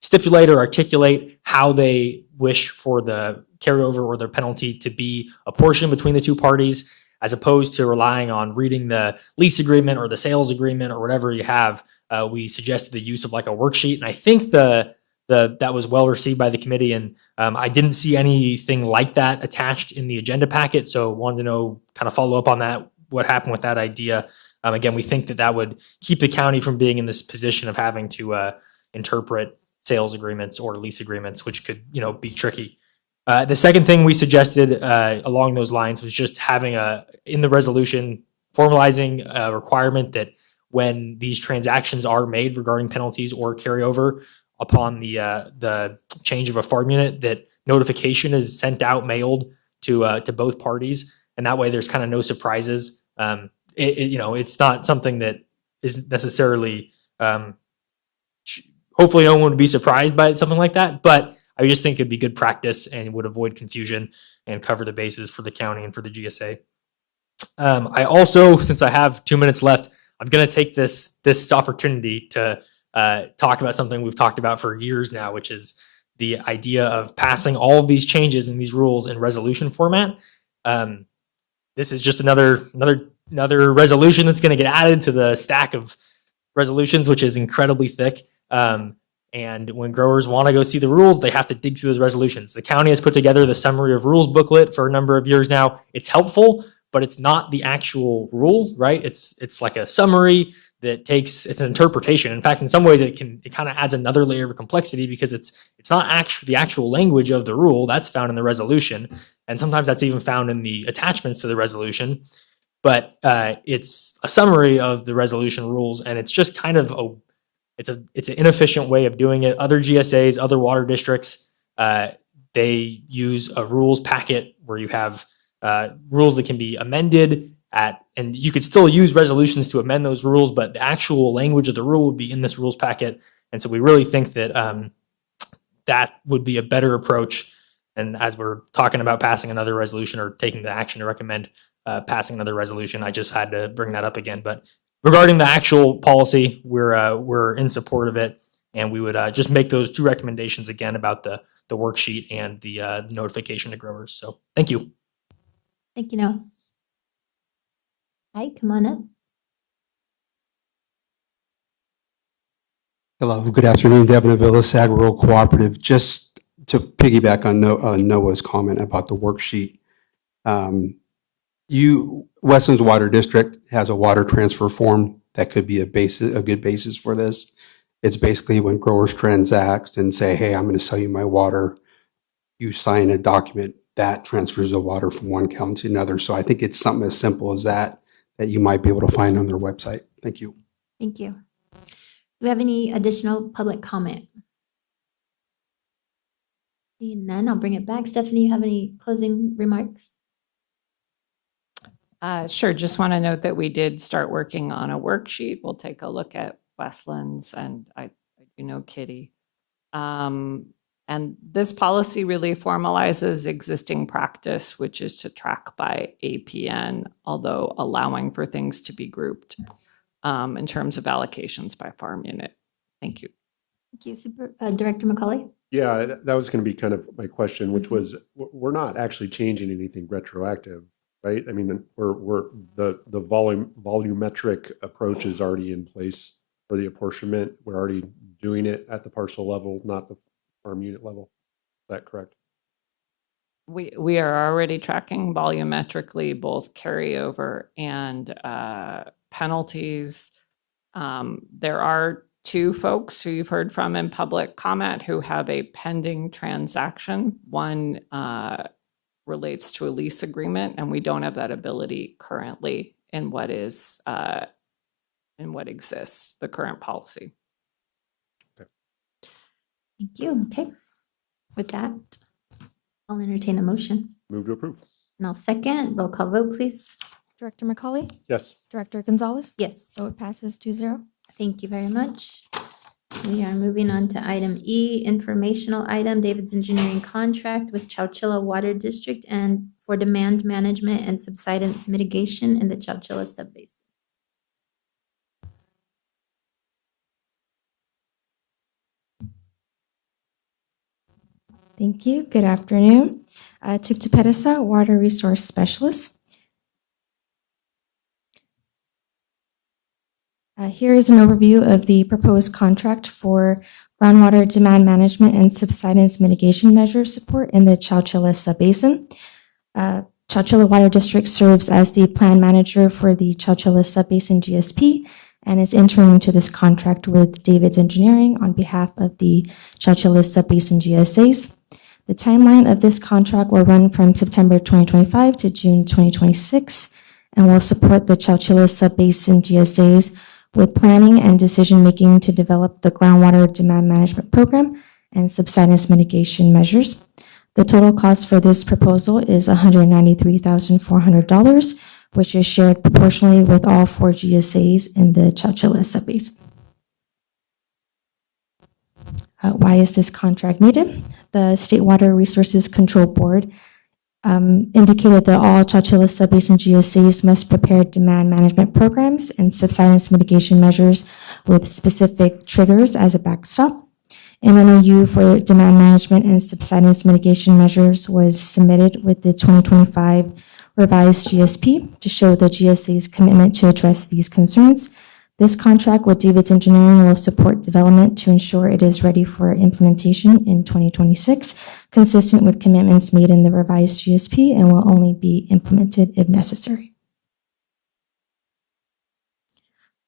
stipulate or articulate how they wish for the carryover or their penalty to be apportioned between the two parties, as opposed to relying on reading the lease agreement or the sales agreement or whatever you have. We suggested the use of like a worksheet, and I think that was well received by the committee, and I didn't see anything like that attached in the agenda packet, so wanted to know, kind of follow up on that, what happened with that idea. Again, we think that would keep the county from being in this position of having to interpret sales agreements or lease agreements, which could be tricky. The second thing we suggested along those lines was just having in the resolution formalizing a requirement that when these transactions are made regarding penalties or carryover upon the change of a farm unit, that notification is sent out, mailed to both parties, and that way there's kind of no surprises. It's not something that is necessarily. Hopefully, no one would be surprised by something like that, but I just think it'd be good practice and would avoid confusion and cover the bases for the county and for the GSA. I also, since I have 2 minutes left, I'm going to take this opportunity to talk about something we've talked about for years now, which is the idea of passing all of these changes and these rules in resolution format. This is just another resolution that's going to get added to the stack of resolutions, which is incredibly thick. And when growers want to go see the rules, they have to dig through those resolutions. The county has put together the summary of rules booklet for a number of years now. It's helpful, but it's not the actual rule, right? It's like a summary that it's an interpretation. In fact, in some ways, it kind of adds another layer of complexity because it's not the actual language of the rule. That's found in the resolution, and sometimes that's even found in the attachments to the resolution. But it's a summary of the resolution rules, and it's just kind of it's an inefficient way of doing it. Other GSAs, other water districts, they use a rules packet where you have rules that can be amended and you could still use resolutions to amend those rules, but the actual language of the rule would be in this rules packet. And so we really think that that would be a better approach. And as we're talking about passing another resolution or taking the action to recommend passing another resolution, I just had to bring that up again. But regarding the actual policy, we're in support of it, and we would just make those two recommendations again about the worksheet and the notification to growers. So thank you. Thank you, Noah. Hi, come on up. Hello, good afternoon, Devin Avilas, Ag Rural Cooperative. Just to piggyback on Noah's comment about the worksheet. Westlands Water District has a water transfer form that could be a good basis for this. It's basically when growers transact and say, hey, I'm going to sell you my water, you sign a document that transfers the water from one county to another. So I think it's something as simple as that you might be able to find on their website. Thank you. Thank you. Do we have any additional public comment? Seeing none, I'll bring it back. Stephanie, you have any closing remarks? Sure. Just want to note that we did start working on a worksheet. We'll take a look at Westlands, and I do know Kitty. And this policy really formalizes existing practice, which is to track by APN, although allowing for things to be grouped in terms of allocations by farm unit. Thank you. Thank you, Director McCauley. Yeah, that was going to be kind of my question, which was, we're not actually changing anything retroactive, right? I mean, we're the volumetric approach is already in place for the apportionment. We're already doing it at the parcel level, not the farm unit level. Is that correct? We are already tracking volumetrically both carryover and penalties. There are two folks who you've heard from in public comment who have a pending transaction. One relates to a lease agreement, and we don't have that ability currently in what exists, the current policy. Thank you. Okay. With that, I'll entertain a motion. Move to approve. And I'll second. Roll call vote, please. Director McCauley? Yes. Director Gonzalez? Yes. Vote passes 2-0. Thank you very much. We are moving on to item E, informational item, David's engineering contract with Chowchilla Water District and for demand management and subsidence mitigation in the Chowchilla subbasin. Thank you. Good afternoon. Tukta Pedesa, Water Resource Specialist. Here is an overview of the proposed contract for groundwater demand management and subsidence mitigation measure support in the Chowchilla subbasin. Chowchilla Water District serves as the plan manager for the Chowchilla subbasin GSP and is entering into this contract with David's Engineering on behalf of the Chowchilla subbasin GSAs. The timeline of this contract will run from September 2025 to June 2026, and will support the Chowchilla Subbasin GSAs with planning and decision-making to develop the groundwater demand management program and subsidence mitigation measures. The total cost for this proposal is $193,400, which is shared proportionally with all 4 GSAs in the Chowchilla Subbasin. Why is this contract needed? The State Water Resources Control Board indicated that all Chowchilla Subbasin GSAs must prepare demand management programs and subsidence mitigation measures with specific triggers as a backstop. An MOU for demand management and subsidence mitigation measures was submitted with the 2025 revised GSP to show the GSA's commitment to address these concerns. This contract with David's Engineering will support development to ensure it is ready for implementation in 2026, consistent with commitments made in the revised GSP, and will only be implemented if necessary.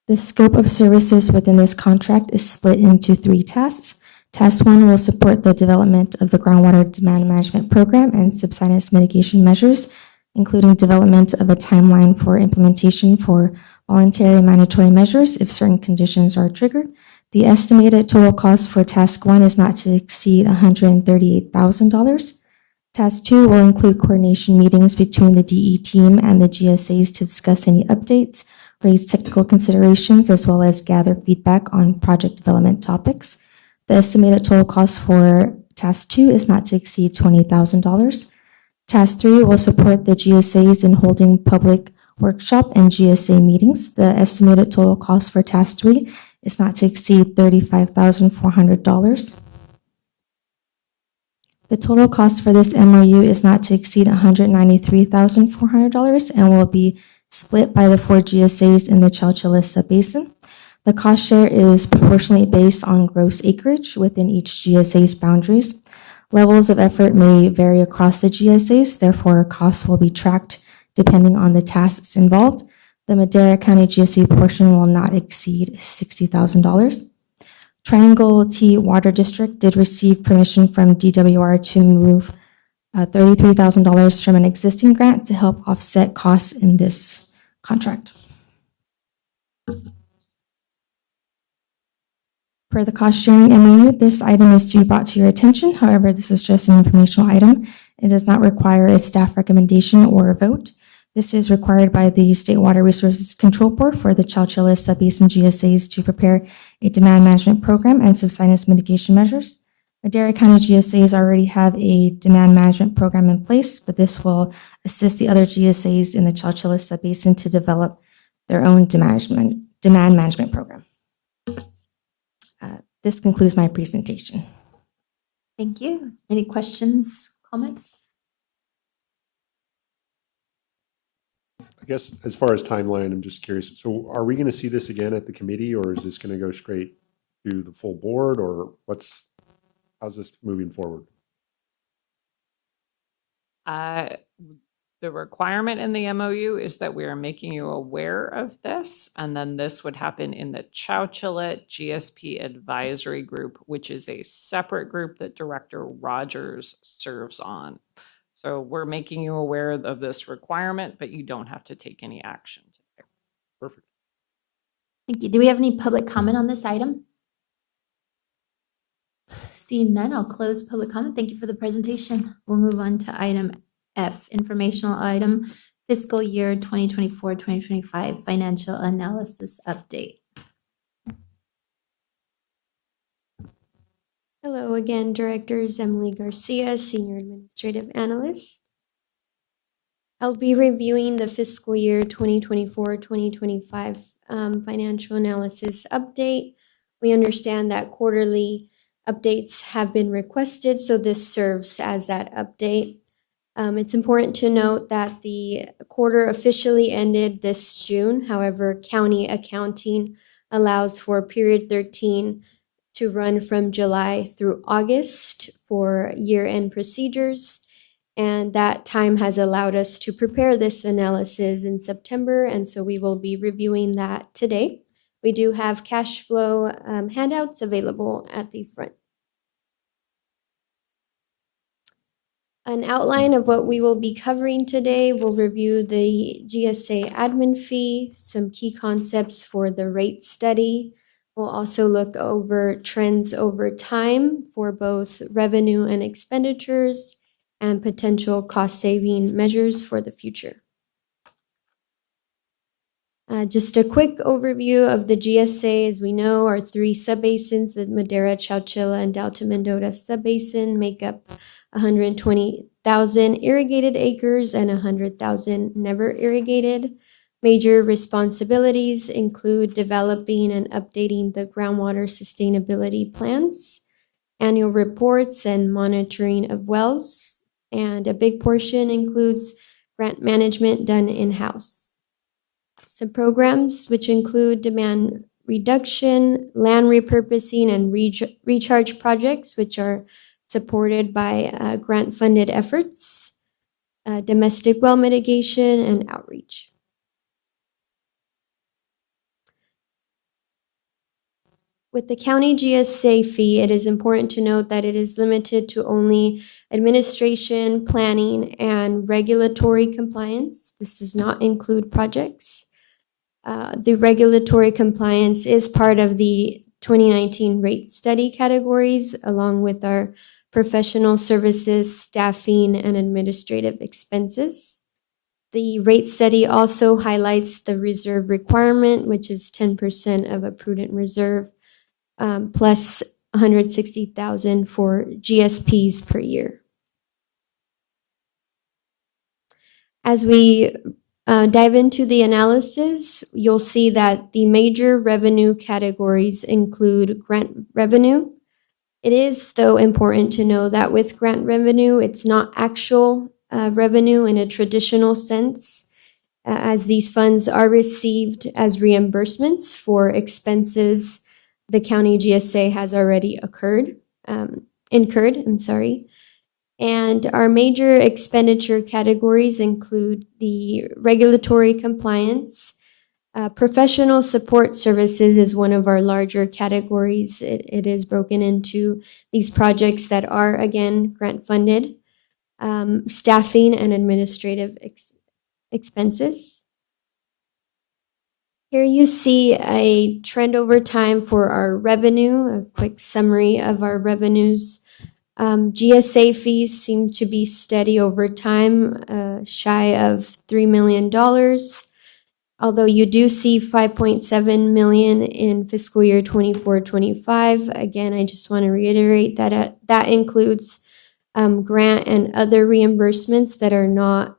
The scope of services within this contract is split into 3 tasks. Task 1 will support the development of the groundwater demand management program and subsidence mitigation measures, including development of a timeline for implementation for voluntary mandatory measures if certain conditions are triggered. The estimated total cost for Task 1 is not to exceed $138,000. Task 2 will include coordination meetings between the DE team and the GSAs to discuss any updates, raise technical considerations, as well as gather feedback on project development topics. The estimated total cost for Task 2 is not to exceed $20,000. Task 3 will support the GSAs in holding public workshop and GSA meetings. The estimated total cost for Task 3 is not to exceed $35,400. The total cost for this MOU is not to exceed $193,400 and will be split by the 4 GSAs in the Chowchilla Subbasin. The cost share is proportionally based on gross acreage within each GSA's boundaries. Levels of effort may vary across the GSAs, therefore costs will be tracked depending on the tasks involved. The Madera County GSA portion will not exceed $60,000. Triangle T Water District did receive permission from DWR to move $33,000 from an existing grant to help offset costs in this contract. Per the cost sharing MOU, this item is to be brought to your attention. However, this is just an informational item. It does not require a staff recommendation or a vote. This is required by the State Water Resources Control Board for the Chowchilla Subbasin GSAs to prepare a demand management program and subsidence mitigation measures. Madera County GSAs already have a demand management program in place, but this will assist the other GSAs in the Chowchilla Subbasin to develop their own demand management program. This concludes my presentation. Thank you. Any questions, comments? I guess as far as timeline, I'm just curious. So are we going to see this again at the committee, or is this going to go straight to the full board, or how's this moving forward? The requirement in the MOU is that we are making you aware of this, and then this would happen in the Chowchilla GSP Advisory Group, which is a separate group that Director Rogers serves on. So we're making you aware of this requirement, but you don't have to take any action today. Perfect. Thank you. Do we have any public comment on this item? Seeing none, I'll close public comment. Thank you for the presentation. We'll move on to item F, informational item, fiscal year 2024-2025 financial analysis update. Hello again, Directors Emily Garcia, Senior Administrative Analyst. I'll be reviewing the fiscal year 2024-2025 financial analysis update. We understand that quarterly updates have been requested, so this serves as that update. It's important to note that the quarter officially ended this June. However, county accounting allows for period 13 to run from July through August for year-end procedures. And that time has allowed us to prepare this analysis in September, and so we will be reviewing that today. We do have cash flow handouts available at the front. An outline of what we will be covering today. We'll review the GSA admin fee, some key concepts for the rate study. We'll also look over trends over time for both revenue and expenditures and potential cost-saving measures for the future. Just a quick overview of the GSA. As we know, our three subbasins, the Madera, Chowchilla, and Delta Mendota subbasin, make up 120,000 irrigated acres and 100,000 never irrigated. Major responsibilities include developing and updating the groundwater sustainability plans, annual reports, and monitoring of wells. And a big portion includes grant management done in-house. Some programs which include demand reduction, land repurposing, and recharge projects, which are supported by grant-funded efforts, domestic well mitigation, and outreach. With the county GSA fee, it is important to note that it is limited to only administration, planning, and regulatory compliance. This does not include projects. The regulatory compliance is part of the 2019 rate study categories, along with our professional services, staffing, and administrative expenses. The rate study also highlights the reserve requirement, which is 10% of a prudent reserve, plus $160,000 for GSPs per year. As we dive into the analysis, you'll see that the major revenue categories include grant revenue. It is, though, important to know that with grant revenue, it's not actual revenue in a traditional sense, as these funds are received as reimbursements for expenses the county GSA has already incurred. And our major expenditure categories include the regulatory compliance. Professional support services is one of our larger categories. It is broken into these projects that are, again, grant funded, staffing and administrative expenses. Here you see a trend over time for our revenue, a quick summary of our revenues. GSA fees seem to be steady over time, shy of $3 million. Although you do see $5.7 million in fiscal year 24-25. Again, I just want to reiterate that that includes grant and other reimbursements that are not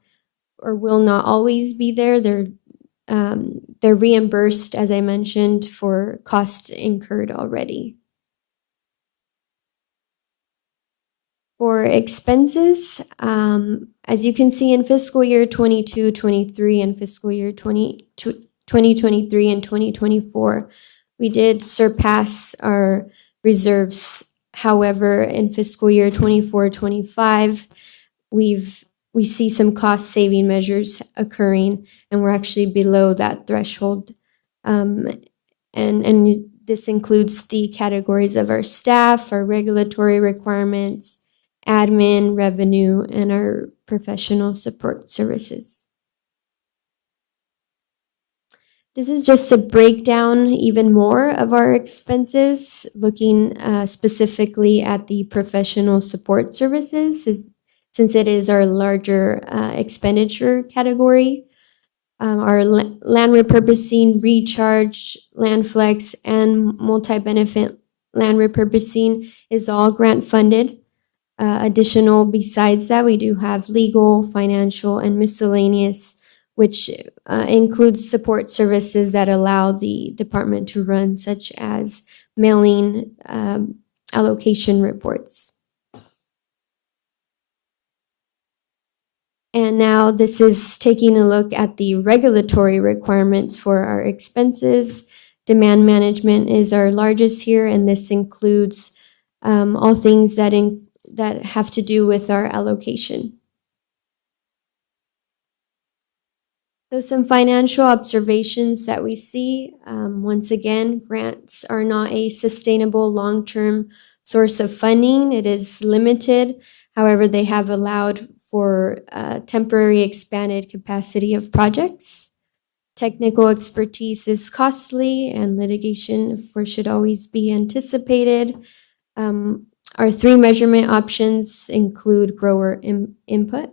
or will not always be there. They're reimbursed, as I mentioned, for costs incurred already. For expenses, as you can see in fiscal year 22-23 and fiscal year 2023 and 2024, we did surpass our reserves. However, in fiscal year 24-25, we see some cost saving measures occurring, and we're actually below that threshold. And this includes the categories of our staff, our regulatory requirements, admin, revenue, and our professional support services. This is just a breakdown even more of our expenses, looking specifically at the professional support services, since it is our larger expenditure category. Our land repurposing, recharge, land flex, and multi-benefit land repurposing is all grant funded. Additional, besides that, we do have legal, financial, and miscellaneous, which includes support services that allow the department to run, such as mailing allocation reports. And now this is taking a look at the regulatory requirements for our expenses. Demand management is our largest here, and this includes all things that have to do with our allocation. So some financial observations that we see. Once again, grants are not a sustainable long-term source of funding. It is limited. However, they have allowed for temporary expanded capacity of projects. Technical expertise is costly, and litigation, of course, should always be anticipated. Our 3 measurement options include grower input.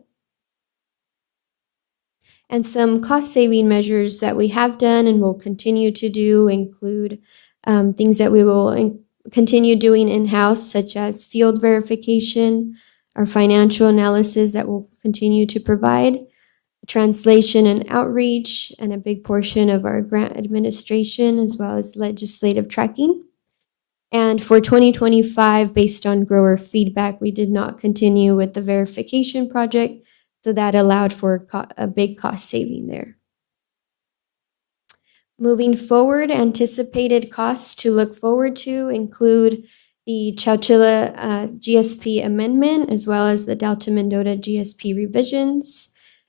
And some cost-saving measures that we have done and will continue to do include things that we will continue doing in-house, such as field verification, our financial analysis that we'll continue to provide, translation and outreach, and a big portion of our grant administration, as well as legislative tracking. And for 2025, based on grower feedback, we did not continue with the verification project, so that allowed for a big cost saving there. Moving forward, anticipated costs to look forward to include the Chowchilla GSP amendment, as well as the Delta Mendota GSP revisions,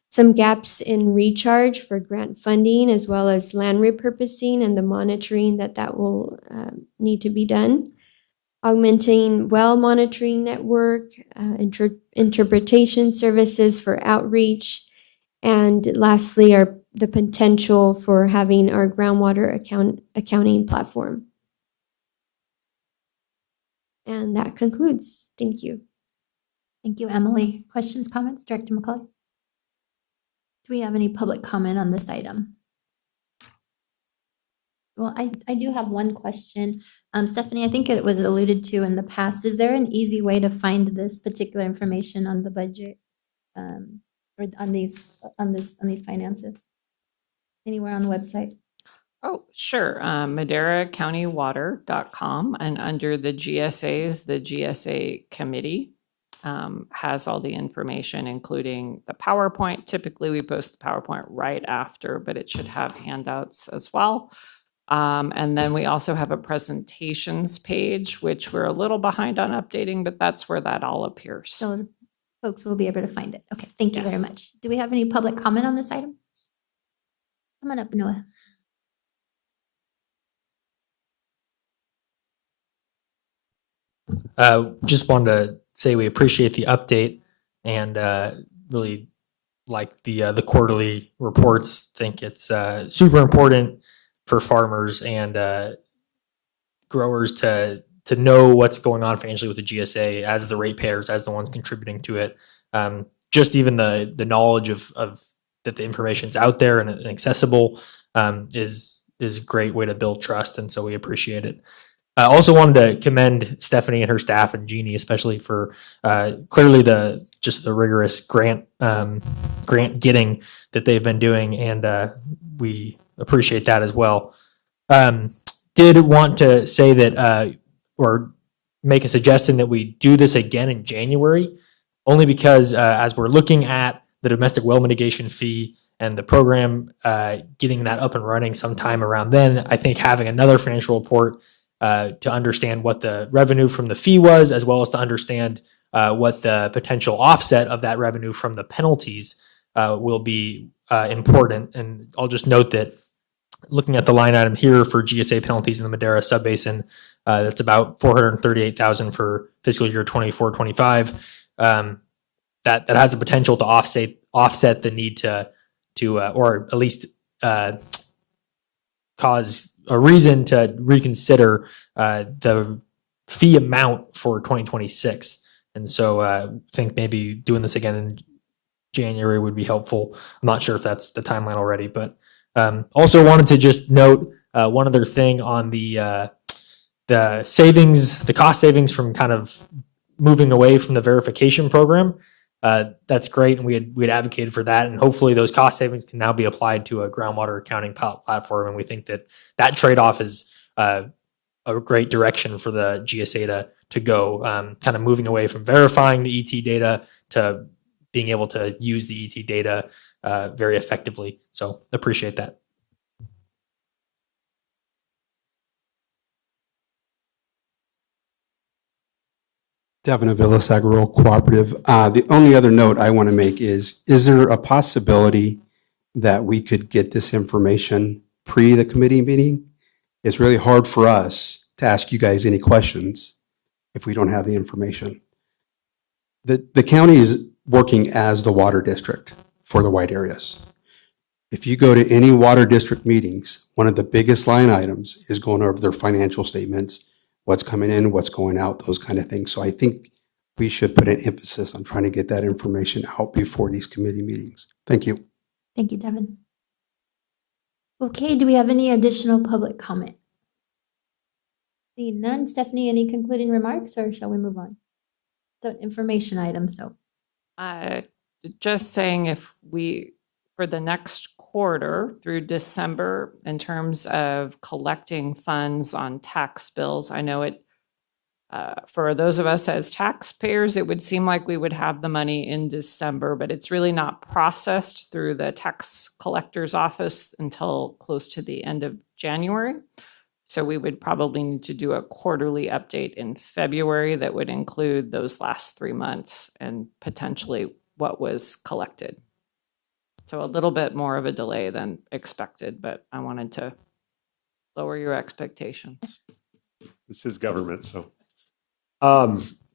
some gaps in recharge for grant funding, as well as land repurposing and the monitoring that will need to be done, augmenting well monitoring network, interpretation services for outreach, and lastly, the potential for having our groundwater accounting platform. And that concludes. Thank you. Thank you, Emily. Questions, comments, Director McCauley? Do we have any public comment on this item? Well, I do have one question. Stephanie, I think it was alluded to in the past. Is there an easy way to find this particular information on the budget or on these finances? Anywhere on the website? Oh, sure. MaderaCountyWater.com, and under the GSAs, the GSA Committee has all the information, including the PowerPoint. Typically, we post the PowerPoint right after, but it should have handouts as well. And then we also have a presentations page, which we're a little behind on updating, but that's where that all appears. So folks will be able to find it. Okay, thank you very Yes. much. Do we have any public comment on this item? Come on up, Noah. Just wanted to say we appreciate the update and really like the quarterly reports. Think it's super important for farmers and growers to know what's going on financially with the GSA as the ratepayers, as the ones contributing to it. Just even the knowledge of that the information's out there and accessible is a great way to build trust, and so we appreciate it. I also wanted to commend Stephanie and her staff and Jeannie, especially for clearly the rigorous grant getting that they've been doing, and we appreciate that as well. Did want to say that or make a suggestion that we do this again in January, only because as we're looking at the domestic well mitigation fee and the program getting that up and running sometime around then, I think having another financial report to understand what the revenue from the fee was, as well as to understand what the potential offset of that revenue from the penalties will be important. And I'll just note that looking at the line item here for GSA penalties in the Madera Subbasin, that's about $438,000 for fiscal year 24-25. That has the potential to offset the need to or at least cause a reason to reconsider the fee amount for 2026. And so I think maybe doing this again in January would be helpful. I'm not sure if that's the timeline already, but also wanted to just note one other thing on the savings, the cost savings from kind of moving away from the verification program. That's great, and we had advocated for that, and hopefully those cost savings can now be applied to a groundwater accounting platform, and we think that trade-off is a great direction for the GSA to go, kind of moving away from verifying the ET data to being able to use the ET data very effectively. So appreciate that. Devin Avilas, Agro Cooperative. The only other note I want to make is there a possibility that we could get this information pre the committee meeting? It's really hard for us to ask you guys any questions if we don't have the information. The county is working as the water district for the white areas. If you go to any water district meetings, one of the biggest line items is going over their financial statements, what's coming in, what's going out, those kind of things. So I think we should put an emphasis on trying to get that information out before these committee meetings. Thank you. Thank you, Devin. Okay, do we have any additional public comment? Seeing none. Stephanie, any concluding remarks, or shall we move on? The information item, so. Just saying, if we, for the next quarter through December, in terms of collecting funds on tax bills, I know it, for those of us as taxpayers, it would seem like we would have the money in December, but it's really not processed through the tax collector's office until close to the end of January. So we would probably need to do a quarterly update in February that would include those last 3 months and potentially what was collected. So a little bit more of a delay than expected, but I wanted to lower your expectations. This is government, so.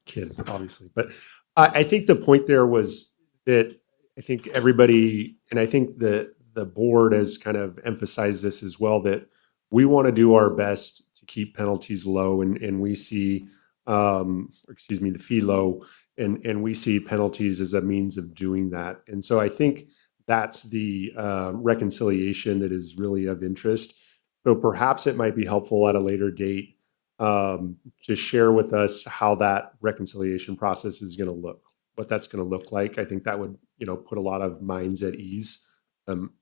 Kid, obviously. But I think the point there was that I think everybody, and I think the board has kind of emphasized this as well, that we want to do our best to keep penalties low, and we see, the fee low, and we see penalties as a means of doing that. And so I think that's the reconciliation that is really of interest. So perhaps it might be helpful at a later date to share with us how that reconciliation process is going to look, what that's going to look like. I think that would, put a lot of minds at ease,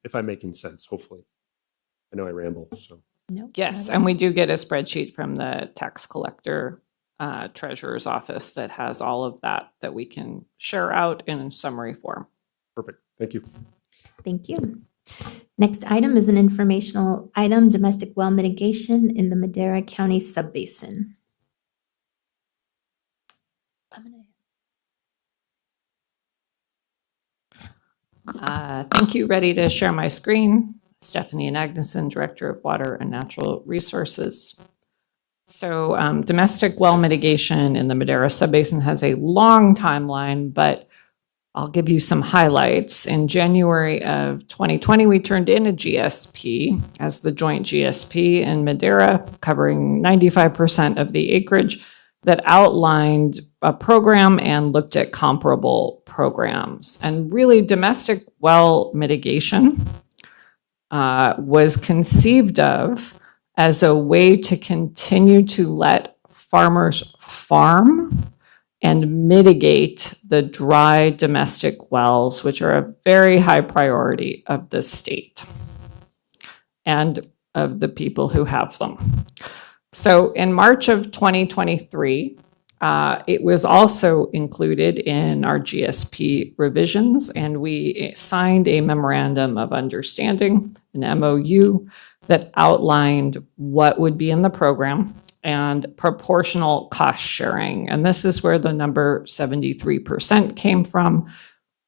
if I'm making sense, hopefully. I know I ramble, so. No. Yes, and we do get a spreadsheet from the tax collector treasurer's office that has all of that we can share out in summary form. Perfect. Thank you. Thank you. Next item is an informational item, domestic well mitigation in the Madera County subbasin. Thank you. Ready to share my screen. Stephanie Agneson, Director of Water and Natural Resources. So domestic well mitigation in the Madera subbasin has a long timeline, but I'll give you some highlights. In January of 2020, we turned in a GSP as the joint GSP in Madera, covering 95% of the acreage, that outlined a program and looked at comparable programs. And really, domestic well mitigation was conceived of as a way to continue to let farmers farm and mitigate the dry domestic wells, which are a very high priority of the state and of the people who have them. So in March of 2023, it was also included in our GSP revisions, and we signed a memorandum of understanding, an MOU, that outlined what would be in the program and proportional cost sharing. And this is where the number 73% came from.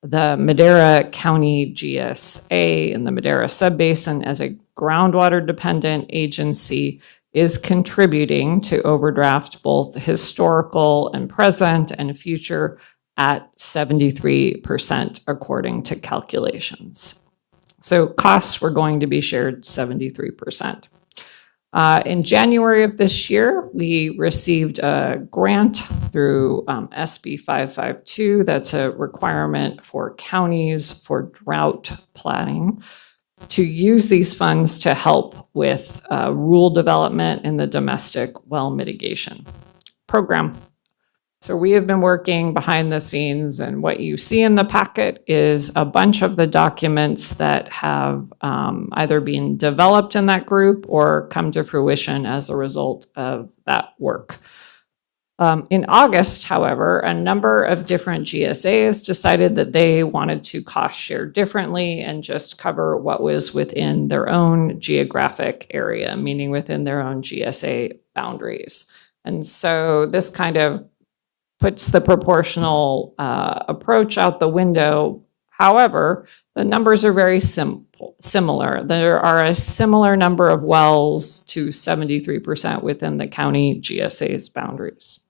The Madera County GSA and the Madera Subbasin, as a groundwater dependent agency, is contributing to overdraft both historical and present and future at 73% according to calculations. So costs were going to be shared 73%. In January of this year, we received a grant through SB 552. That's a requirement for counties for drought planning to use these funds to help with rural development in the domestic well mitigation program. So we have been working behind the scenes, and what you see in the packet is a bunch of the documents that have either been developed in that group or come to fruition as a result of that work. In August, however, a number of different GSAs decided that they wanted to cost share differently and just cover what was within their own geographic area, meaning within their own GSA boundaries. And so this kind of puts the proportional approach out the window. However, the numbers are very similar. There are a similar number of wells to 73% within the county GSA's boundaries.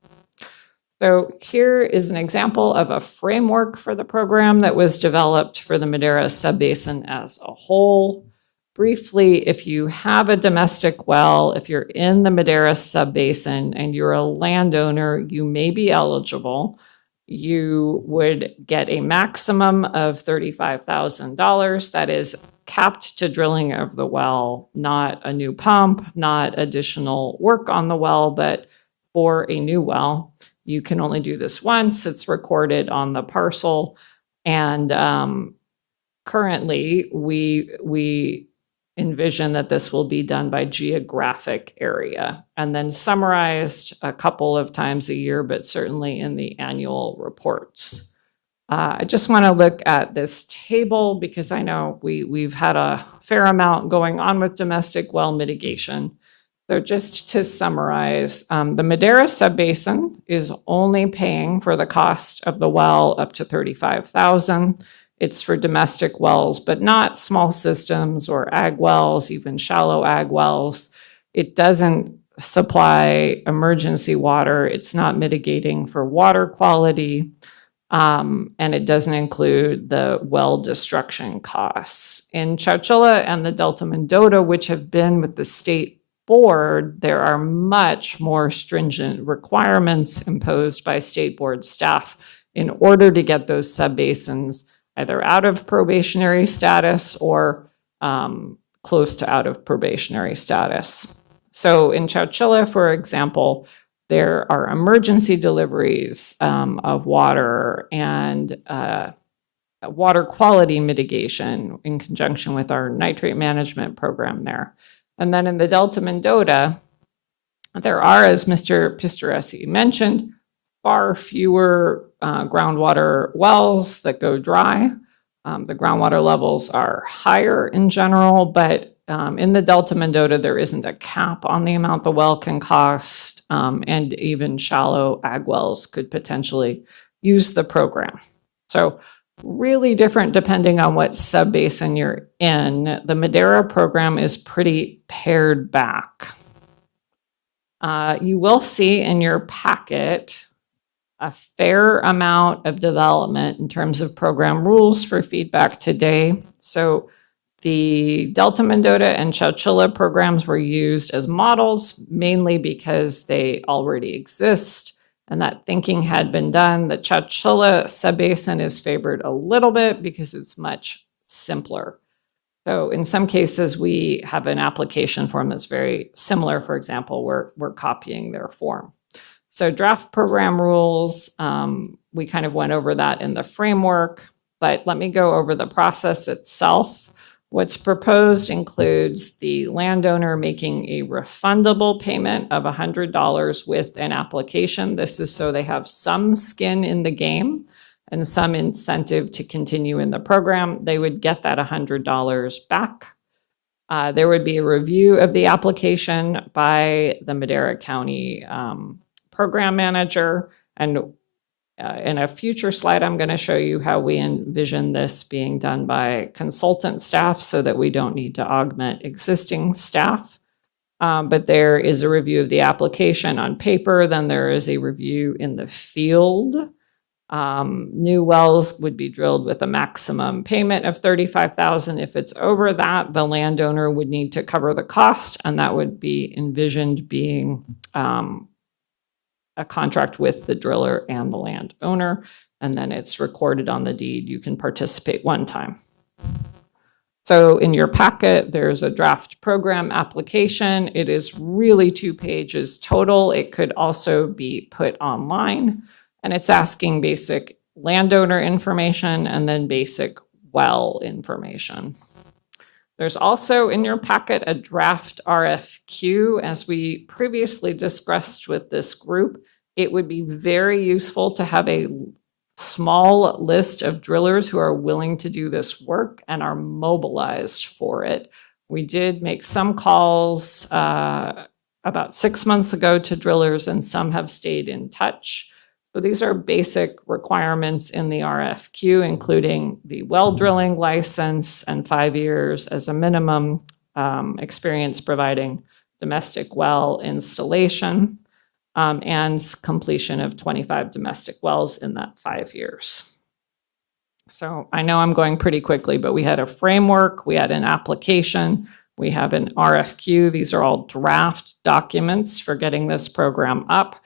So here is an example of a framework for the program that was developed for the Madera Subbasin as a whole. Briefly, if you have a domestic well, if you're in the Madera Subbasin and you're a landowner, you may be eligible. You would get a maximum of $35,000. That is capped to drilling of the well, not a new pump, not additional work on the well, but for a new well. You can only do this once. It's recorded on the parcel. And currently, we envision that this will be done by geographic area and then summarized a couple of times a year, but certainly in the annual reports. I just want to look at this table because I know we've had a fair amount going on with domestic well mitigation. So just to summarize, the Madera Subbasin is only paying for the cost of the well up to $35,000. It's for domestic wells, but not small systems or ag wells, even shallow ag wells. It doesn't supply emergency water. It's not mitigating for water quality. And it doesn't include the well destruction costs. In Chowchilla and the Delta Mendota, which have been with the state board, there are much more stringent requirements imposed by state board staff in order to get those subbasins either out of probationary status or close to out of probationary status. So in Chowchilla, for example, there are emergency deliveries of water and water quality mitigation in conjunction with our nitrate management program there. And then in the Delta Mendota, there are, as Mr. Pistoresi mentioned, far fewer groundwater wells that go dry. The groundwater levels are higher in general, but in the Delta Mendota, there isn't a cap on the amount the well can cost, and even shallow ag wells could potentially use the program. So really different depending on what subbasin you're in. The Madera program is pretty pared back. You will see in your packet a fair amount of development in terms of program rules for feedback today. So the Delta Mendota and Chowchilla programs were used as models, mainly because they already exist and that thinking had been done. The Chowchilla subbasin is favored a little bit because it's much simpler. So in some cases, we have an application form that's very similar. For example, we're copying their form. So draft program rules, we kind of went over that in the framework, but let me go over the process itself. What's proposed includes the landowner making a refundable payment of $100 with an application. This is so they have some skin in the game and some incentive to continue in the program. They would get that $100 back. There would be a review of the application by the Madera County program manager. And in a future slide, I'm going to show you how we envision this being done by consultant staff so that we don't need to augment existing staff. But there is a review of the application on paper. Then there is a review in the field. New wells would be drilled with a maximum payment of $35,000. If it's over that, the landowner would need to cover the cost, and that would be envisioned being a contract with the driller and the landowner, and then it's recorded on the deed. You can participate one time. So in your packet, there's a draft program application. It is really 2 pages total. It could also be put online, and it's asking basic landowner information and then basic well information. There's also in your packet a draft RFQ. As we previously discussed with this group, it would be very useful to have a small list of drillers who are willing to do this work and are mobilized for it. We did make some calls about 6 months ago to drillers, and some have stayed in touch. So these are basic requirements in the RFQ, including the well drilling license and 5 years as a minimum, experience providing domestic well installation. and completion of 25 domestic wells in that 5 years. So I know I'm going pretty quickly, but we had a framework, we had an application, we have an RFQ. These are all draft documents for getting this program up.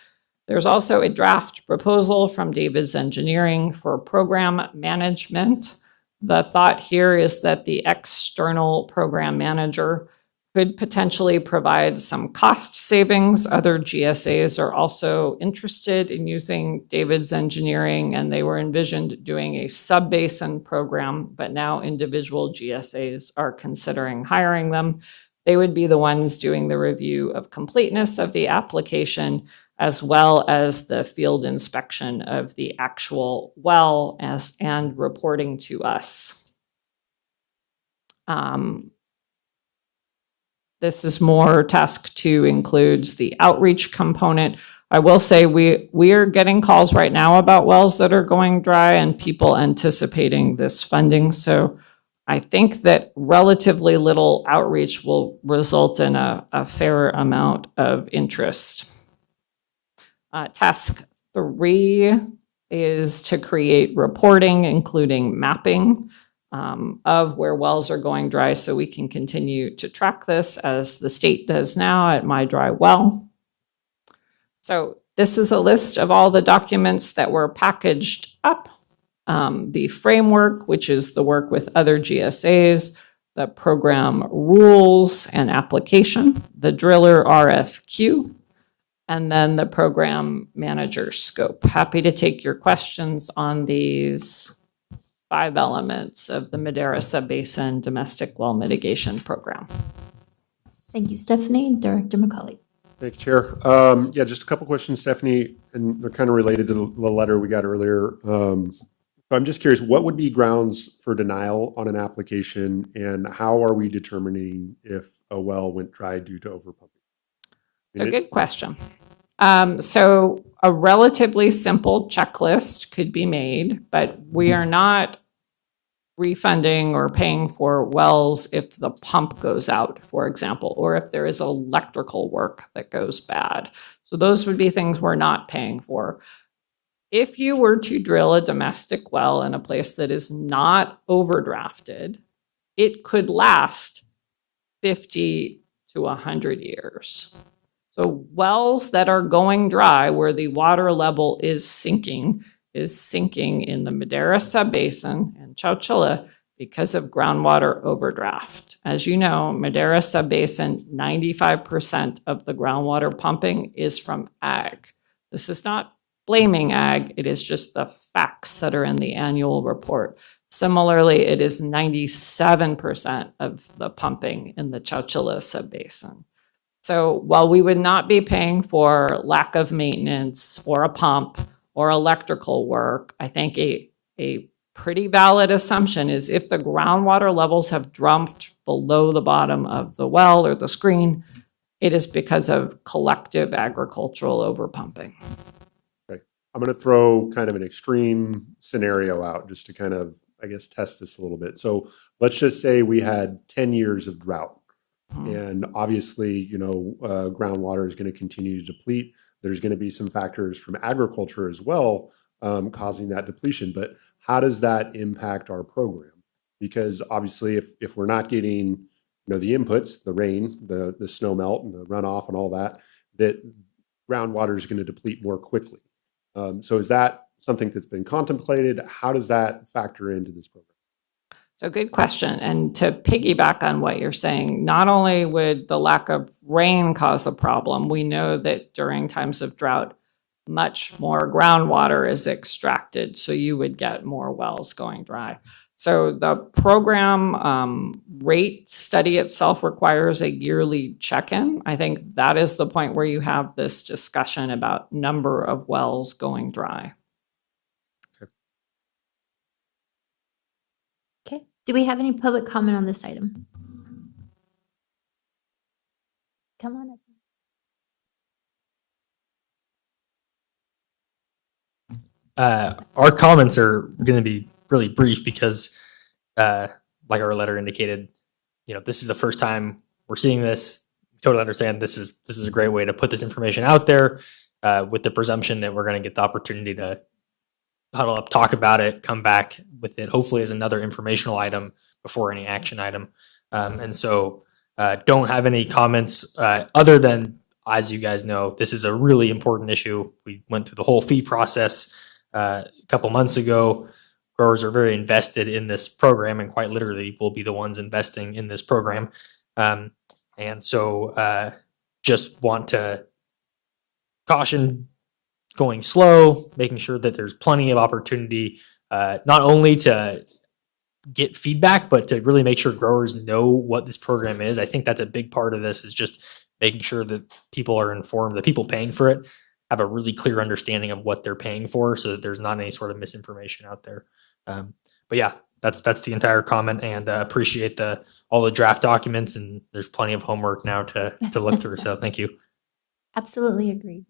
There's also a draft proposal from David's Engineering for program management. The thought here is that the external program manager could potentially provide some cost savings. Other GSAs are also interested in using David's Engineering, and they were envisioned doing a sub-basin program, but now individual GSAs are considering hiring them. They would be the ones doing the review of completeness of the application, as well as the field inspection of the actual well and reporting to us. This is more task 2 includes the outreach component. I will say we are getting calls right now about wells that are going dry and people anticipating this funding. So I think that relatively little outreach will result in a fair amount of interest. Task 3 is to create reporting, including mapping of where wells are going dry, so we can continue to track this as the state does now at My Dry Well. So this is a list of all the documents that were packaged up. The framework, which is the work with other GSAs, the program rules and application, the driller RFQ, and then the program manager scope. Happy to take your questions on these 5 elements of the Madera Subbasin Domestic Well Mitigation Program. Thank you, Stephanie. Director McCauley. Thank you, Chair. Yeah, just a couple questions, Stephanie, and they're kind of related to the letter we got earlier. I'm just curious, what would be grounds for denial on an application, and how are we determining if a well went dry due to overpumping? It's a good question. So a relatively simple checklist could be made, but we are not refunding or paying for wells if the pump goes out, for example, or if there is electrical work that goes bad. So those would be things we're not paying for. If you were to drill a domestic well in a place that is not overdrafted, it could last 50 to 100 years. So wells that are going dry, where the water level is sinking in the Madera Subbasin and Chowchilla because of groundwater overdraft. As you know, Madera Subbasin, 95% of the groundwater pumping is from ag. This is not blaming ag, it is just the facts that are in the annual report. Similarly, it is 97% of the pumping in the Chowchilla Subbasin. So while we would not be paying for lack of maintenance or a pump or electrical work, I think a pretty valid assumption is if the groundwater levels have dropped below the bottom of the well or the screen, it is because of collective agricultural overpumping. Okay. I'm going to throw kind of an extreme scenario out just to kind of, I guess, test this a little bit. So let's just say we had 10 years of drought. And obviously, groundwater is going to continue to deplete. There's going to be some factors from agriculture as well causing that depletion. But how does that impact our program? Because obviously, if we're not getting the inputs, the rain, the snow melt, and the runoff, and all that groundwater is going to deplete more quickly. So is that something that's been contemplated? How does that factor into this program? So good question. And to piggyback on what you're saying, not only would the lack of rain cause a problem, we know that during times of drought, much more groundwater is extracted, so you would get more wells going dry. So the program rate study itself requires a yearly check-in. I think that is the point where you have this discussion about number of wells going dry. Okay. Do we have any public comment on this item? Come on up. Our comments are going to be really brief because, like our letter indicated, this is the first time we're seeing this. Totally understand this is a great way to put this information out there. with the presumption that we're going to get the opportunity to huddle up, talk about it, come back with it, hopefully as another informational item before any action item. And so don't have any comments other than, as you guys know, this is a really important issue. We went through the whole fee process a couple months ago. Growers are very invested in this program and quite literally will be the ones investing in this program. And so just want to caution going slow, making sure that there's plenty of opportunity, not only to get feedback, but to really make sure growers know what this program is. I think that's a big part of this, is just making sure that people are informed, that people paying for it have a really clear understanding of what they're paying for, so that there's not any sort of misinformation out there. But yeah, that's the entire comment, and appreciate all the draft documents, and there's plenty of homework now to look through. So thank you. Absolutely agree.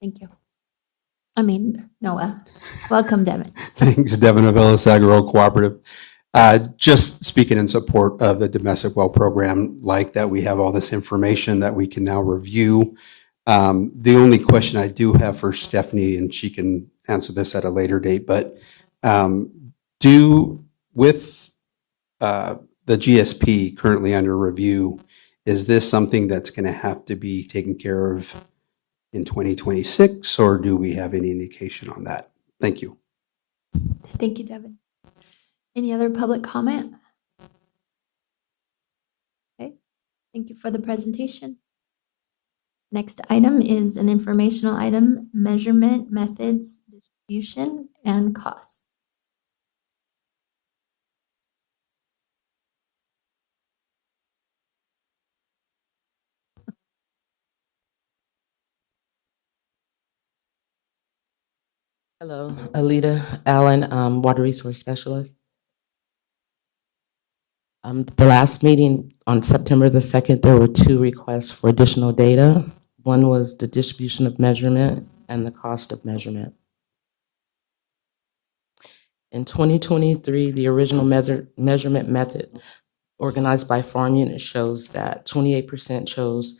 Thank you. I mean, Noah. Welcome, Devin. Thanks, Devin of Ellis Agro Cooperative. Just speaking in support of the domestic well program, like that we have all this information that we can now review. The only question I do have for Stephanie, and she can answer this at a later date, but with the GSP currently under review, is this something that's going to have to be taken care of in 2026, or do we have any indication on that? Thank you. Thank you, Devin. Any other public comment? Okay, thank you for the presentation. Next item is an informational item, measurement methods, distribution, and costs. Hello, Alita Allen, Water Resource Specialist. The last meeting on September the 2nd, there were 2 requests for additional data. One was the distribution of measurement and the cost of measurement. In 2023, the original measurement method organized by farm unit shows that 28% chose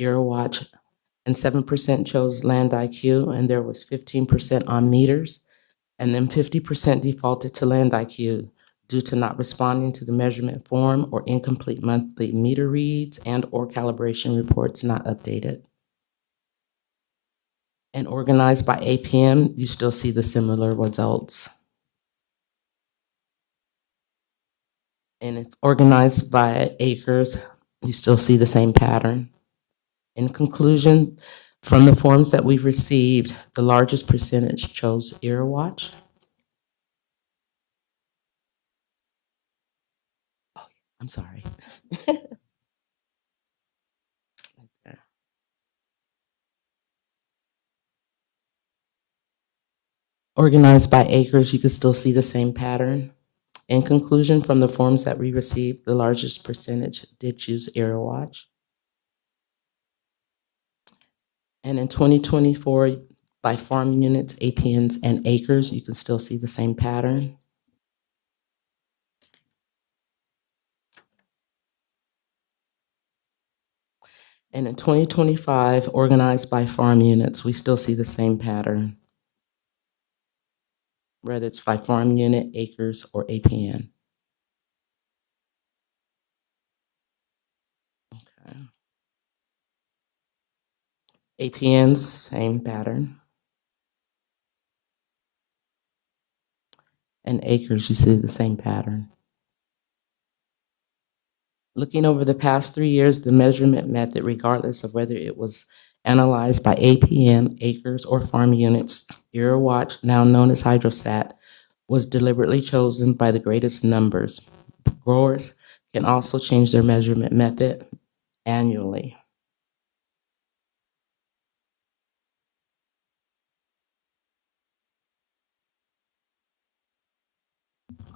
EarWatch and 7% chose Land IQ, and there was 15% on meters, and then 50% defaulted to Land IQ due to not responding to the measurement form or incomplete monthly meter reads and or calibration reports not updated. And organized by APM, you still see the similar results. And if organized by acres, you still see the same pattern. In conclusion, from the forms that we've received, the largest percentage chose EarWatch. Oh, I'm sorry. Okay. Organized by acres, you can still see the same pattern. In conclusion, from the forms that we received, the largest percentage did choose EarWatch. And in 2024, by farm units, APNs, and acres, you can still see the same pattern. And in 2025, organized by farm units, we still see the same pattern, whether it's by farm unit, acres, or APN. Okay. APNs, same pattern. And acres, you see the same pattern. Looking over the past 3 years, the measurement method, regardless of whether it was analyzed by APM, acres, or farm units, EarWatch, now known as Hydrosat, was deliberately chosen by the greatest numbers. Growers can also change their measurement method annually.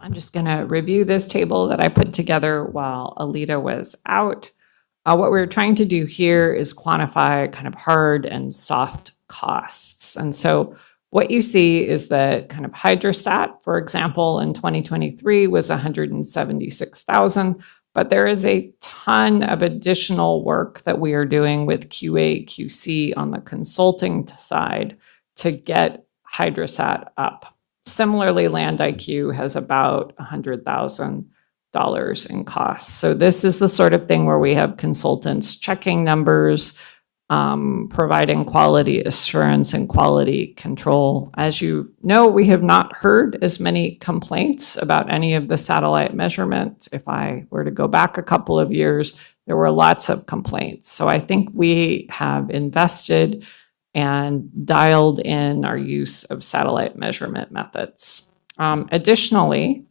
I'm just going to review this table that I put together while Alita was out. What we're trying to do here is quantify kind of hard and soft costs. And so what you see is that kind of Hydrosat, for example, in 2023 was $176,000, But there is a ton of additional work that we are doing with QA, QC on the consulting side to get Hydrosat up. Similarly, Land IQ has about $100,000 in costs. So this is the sort of thing where we have consultants checking numbers, providing quality assurance and quality control. As you know, we have not heard as many complaints about any of the satellite measurement. If I were to go back a couple of years, there were lots of complaints. So I think we have invested and dialed in our use of satellite measurement methods. Additionally,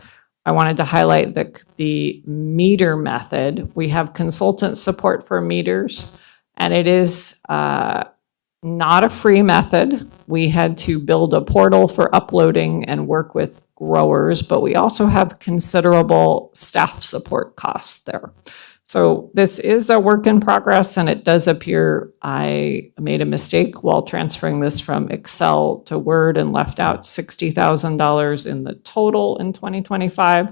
I wanted to highlight the meter method. We have consultant support for meters, and it is not a free method. We had to build a portal for uploading and work with growers, but we also have considerable staff support costs there. So this is a work in progress, and it does appear I made a mistake while transferring this from Excel to Word and left out $60,000 in the total in 2025.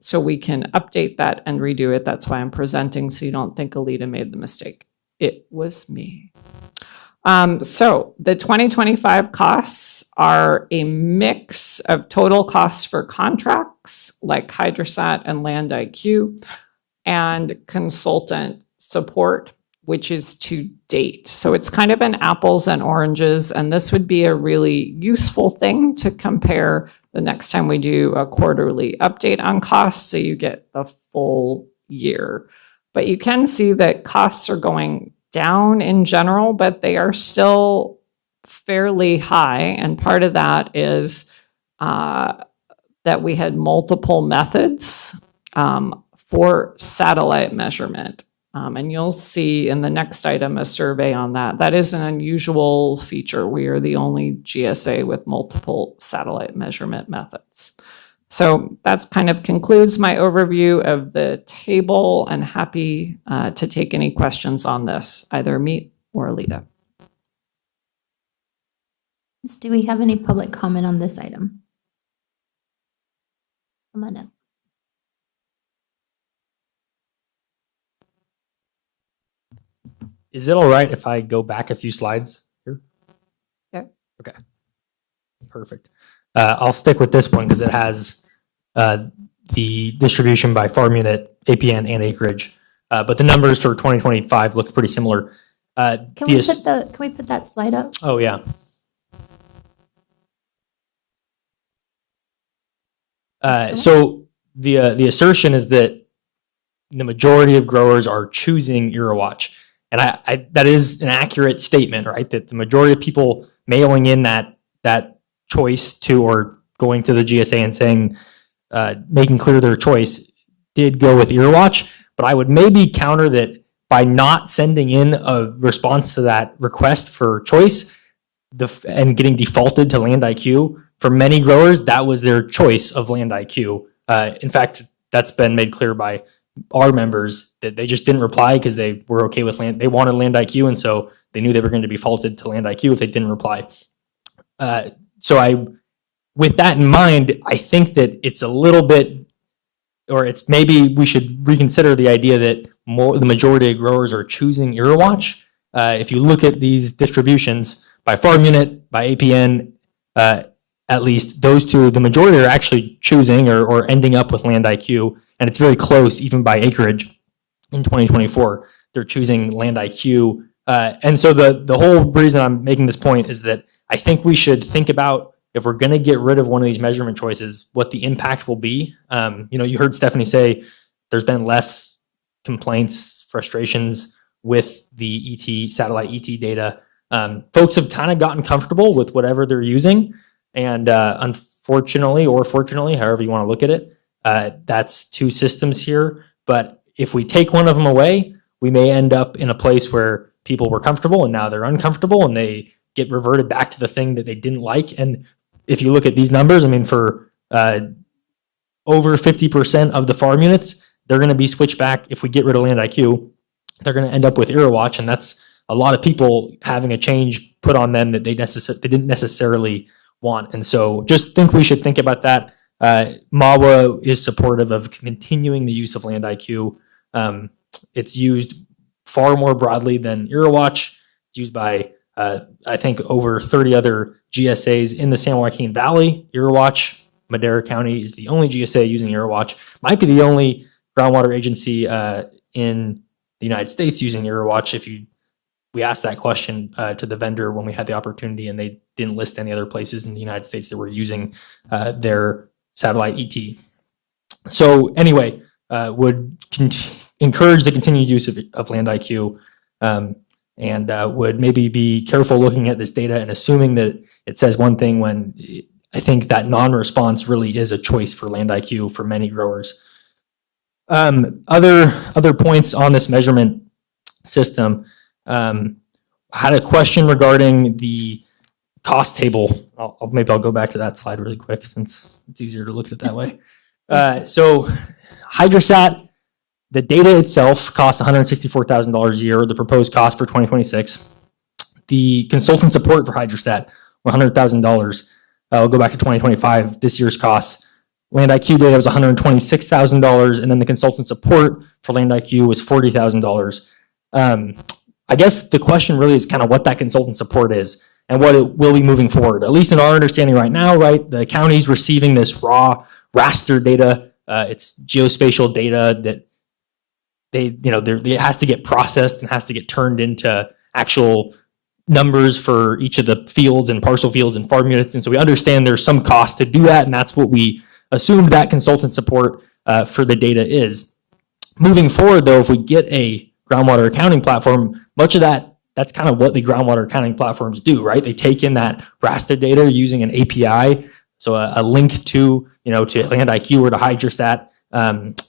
So we can update that and redo it. That's why I'm presenting, so you don't think Alita made the mistake. It was me. So the 2025 costs are a mix of total costs for contracts like Hydrosat and Land IQ, and consultant support, which is to date. So it's kind of an apples and oranges, and this would be a really useful thing to compare the next time we do a quarterly update on costs, so you get the full year. But you can see that costs are going down in general, but they are still fairly high, and part of that is that we had multiple methods for satellite measurement. And you'll see in the next item a survey on that. That is an unusual feature. We are the only GSA with multiple satellite measurement methods. So that's kind of concludes my overview of the table, and happy to take any questions on this, either me or Alita. Do we have any public comment on this item? Come on up. Is it all right if I go back a few slides here? Yeah. Okay. Perfect. I'll stick with this one because it has the distribution by farm unit, APN, and acreage. But the numbers for 2025 look pretty similar. Can we put that slide up? Oh, yeah. So the assertion is that the majority of growers are choosing EuroWatch. And I that is an accurate statement, right? That the majority of people mailing in that choice to, or going to the GSA and saying, making clear their choice, did go with EuroWatch. But I would maybe counter that by not sending in a response to that request for choice and getting defaulted to Land IQ, for many growers, that was their choice of Land IQ. In fact, that's been made clear by our members that they just didn't reply because they were okay with Land. They wanted Land IQ, and so they knew they were going to be faulted to Land IQ if they didn't reply. With that in mind, I think that it's a little bit, or it's maybe we should reconsider the idea that the majority of growers are choosing EuroWatch. If you look at these distributions by farm unit, by APN, at least those two, the majority are actually choosing or ending up with Land IQ, and it's very close even by acreage. In 2024, they're choosing Land IQ. And so the whole reason I'm making this point is that I think we should think about, if we're going to get rid of one of these measurement choices, what the impact will be. You heard Stephanie say there's been less complaints, frustrations with the satellite ET data. Folks have kind of gotten comfortable with whatever they're using. And unfortunately, or fortunately, however you want to look at it, that's two systems here. But if we take one of them away, we may end up in a place where people were comfortable and now they're uncomfortable and they get reverted back to the thing that they didn't like. And if you look at these numbers, I mean, for over 50% of the farm units, they're going to be switched back. If we get rid of Land IQ, they're going to end up with EuroWatch. And that's a lot of people having a change put on them that they didn't necessarily want. And so just think we should think about that. MAWA is supportive of continuing the use of Land IQ. It's used far more broadly than EraWatch. It's used by, I think, over 30 other GSAs in the San Joaquin Valley. EraWatch, Madera County is the only GSA using EraWatch. Might be the only groundwater agency in the United States using EraWatch. We asked that question to the vendor when we had the opportunity, and they didn't list any other places in the United States that were using their satellite ET. So anyway, would encourage the continued use of Land IQ, and would maybe be careful looking at this data and assuming that it says one thing when I think that non-response really is a choice for Land IQ for many growers. Other points on this measurement system. Had a question regarding the cost table. Maybe I'll go back to that slide really quick since it's easier to look at it that way. So Hydrosat, the data itself costs $164,000 a year, the proposed cost for 2026. The consultant support for Hydrostat, $100,000. I'll go back to 2025, this year's costs. Land IQ data was $126,000, and then the consultant support for Land IQ was $40,000. I guess the question really is kind of what that consultant support is and what it will be moving forward. At least in our understanding right now, right, the county's receiving this raw raster data. It's geospatial data that it has to get processed and has to get turned into actual numbers for each of the fields and parcel fields and farm units. And so we understand there's some cost to do that, and that's what we assumed that consultant support for the data is. Moving forward, though, if we get a groundwater accounting platform, much of that's kind of what the groundwater accounting platforms do, right? They take in that raster data using an API, so a link to Land IQ or to Hydrostat.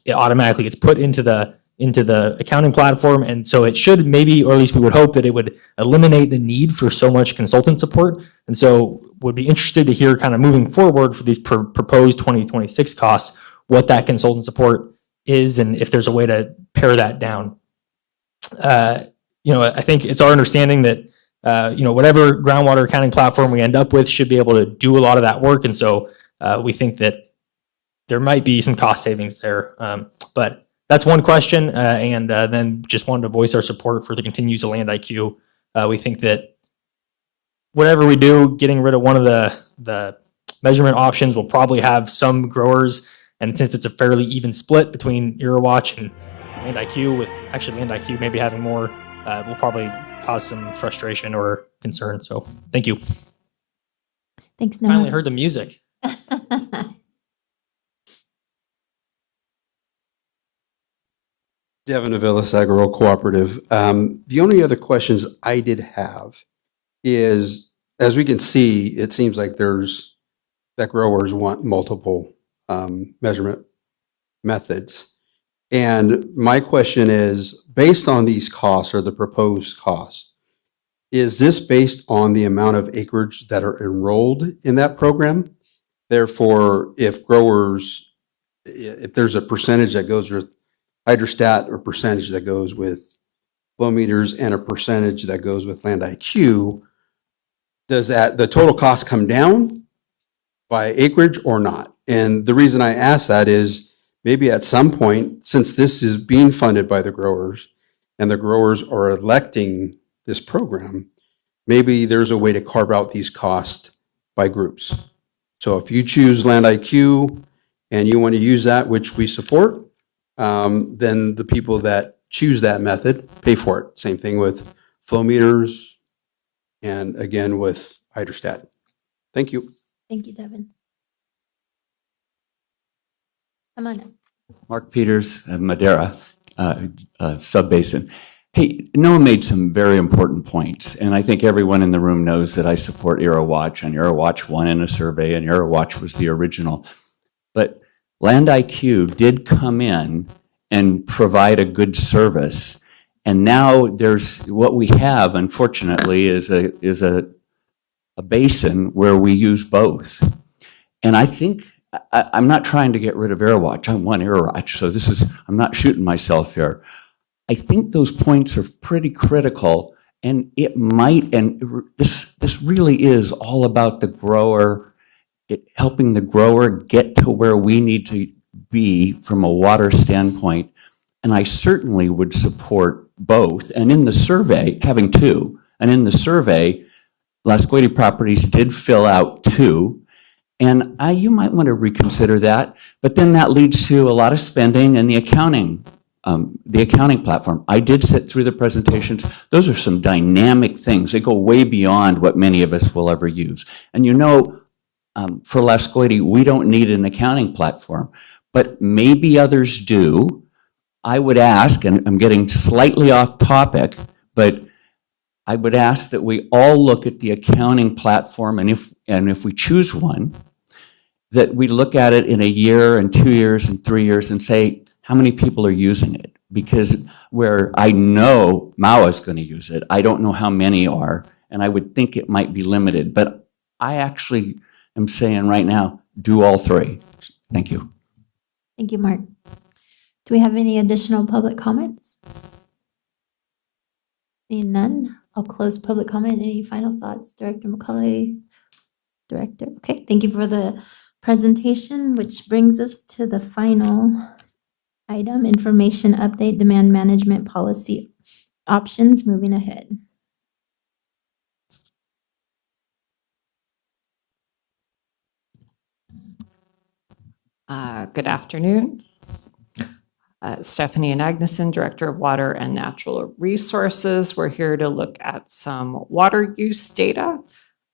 It automatically gets put into the accounting platform, and so it should maybe, or at least we would hope that it would eliminate the need for so much consultant support. And so would be interested to hear kind of moving forward for these proposed 2026 costs, what that consultant support is and if there's a way to pare that down. I think it's our understanding that whatever groundwater accounting platform we end up with should be able to do a lot of that work. And so we think that there might be some cost savings there. But that's one question. And then just wanted to voice our support for the continued use of Land IQ. We think that whatever we do, getting rid of one of the measurement options will probably have some growers. And since it's a fairly even split between EraWatch and Land IQ, with actually Land IQ maybe having more, will probably cause some frustration or concern. So thank you. Thanks, Noah. Finally heard the music. Devin Avilas, Agro Cooperative. The only other questions I did have is, as we can see, it seems like that growers want multiple measurement methods. And my question is, based on these costs or the proposed cost, is this based on the amount of acreage that are enrolled in that program? Therefore, if there's a percentage that goes with Hydrostat or percentage that goes with flow meters and a percentage that goes with Land IQ, does the total cost come down by acreage or not? And the reason I ask that is, maybe at some point, since this is being funded by the growers and the growers are electing this program, maybe there's a way to carve out these costs by groups. So if you choose Land IQ and you want to use that, which we support, then the people that choose that method pay for it. Same thing with flow meters and again with Hydrostat. Thank you. Thank you, Devin. Come on up. Mark Peters of Madera Subbasin. Hey, Noah made some very important points, and I think everyone in the room knows that I support EraWatch, and EraWatch won in a survey, and EraWatch was the original. But Land IQ did come in and provide a good service, and now there's what we have, unfortunately, is a basin where we use both. And I think I'm not trying to get rid of EraWatch. I want EraWatch, so I'm not shooting myself here. I think those points are pretty critical, and it might, and this really is all about the grower helping the grower get to where we need to be from a water standpoint. And I certainly would support both. And in the survey, having two, and in the survey, Las Guidi Properties did fill out two. And you might want to reconsider that, but then that leads to a lot of spending and the accounting platform. I did sit through the presentations. Those are some dynamic things. They go way beyond what many of us will ever use. And you know, for Las Guidi, we don't need an accounting platform, but maybe others do. I would ask, and I'm getting slightly off topic, but I would ask that we all look at the accounting platform, and if we choose one, that we look at it in a year and 2 years and 3 years and say, how many people are using it? Because where I know Maua is going to use it, I don't know how many are, and I would think it might be limited. But I actually am saying right now, do all three. Thank you. Thank you, Mark. Do we have any additional public comments? Seeing none, I'll close public comment. Any final thoughts, Director McCauley? Director, okay, thank you for the presentation, which brings us to the final item, information update, demand management policy options moving ahead. Good afternoon. Stephanie Agneson, Director of Water and Natural Resources. We're here to look at some water use data.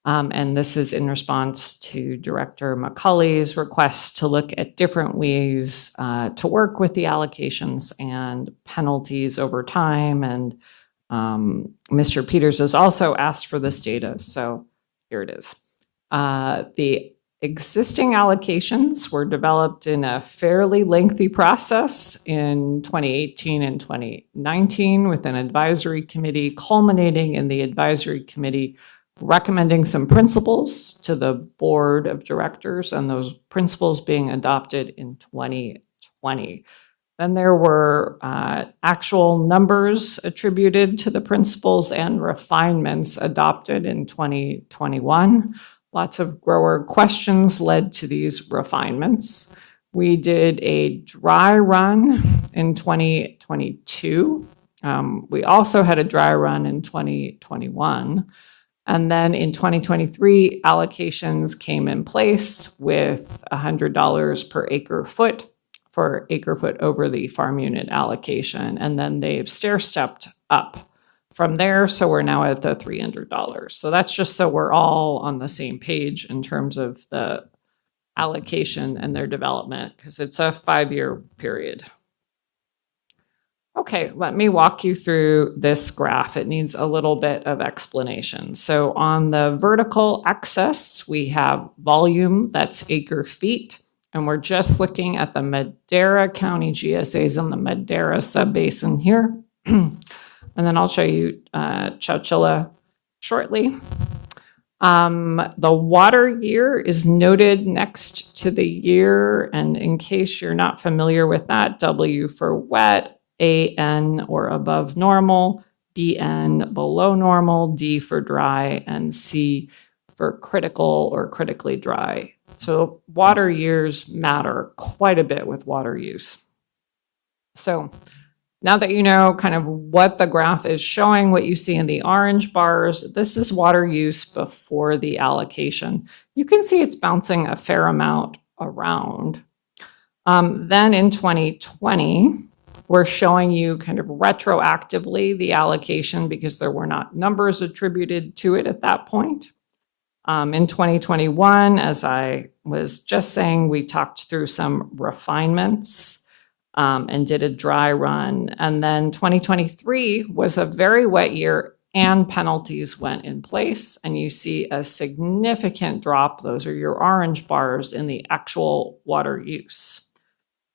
And this is in response to Director McCauley's request to look at different ways to work with the allocations and penalties over time. And Mr. Peters has also asked for this data, so here it is. The existing allocations were developed in a fairly lengthy process in 2018 and 2019 with an advisory committee, culminating in the advisory committee recommending some principles to the board of directors, and those principles being adopted in 2020. Then there were actual numbers attributed to the principles and refinements adopted in 2021. Lots of grower questions led to these refinements. We did a dry run in 2022. We also had a dry run in 2021. And then in 2023, allocations came in place with $100 per acre foot for acre foot over the farm unit allocation. And then they've stair-stepped up from there. So we're now at the $300. So that's just so we're all on the same page in terms of the allocation and their development, because it's a 5-year period. Okay, let me walk you through this graph. It needs a little bit of explanation. So on the vertical axis, we have volume, that's acre feet, and we're just looking at the Madera County GSAs in the Madera subbasin here. And then I'll show you Chowchilla shortly. The water year is noted next to the year, and in case you're not familiar with that, W for wet, AN or above normal, BN below normal, D for dry, and C for critical or critically dry. So water years matter quite a bit with water use. So now that you know kind of what the graph is showing, what you see in the orange bars, this is water use before the allocation. You can see it's bouncing a fair amount around. Then in 2020, we're showing you kind of retroactively the allocation because there were not numbers attributed to it at that point. In 2021, as I was just saying, we talked through some refinements and did a dry run. And then 2023 was a very wet year and penalties went in place. And you see a significant drop. Those are your orange bars in the actual water use.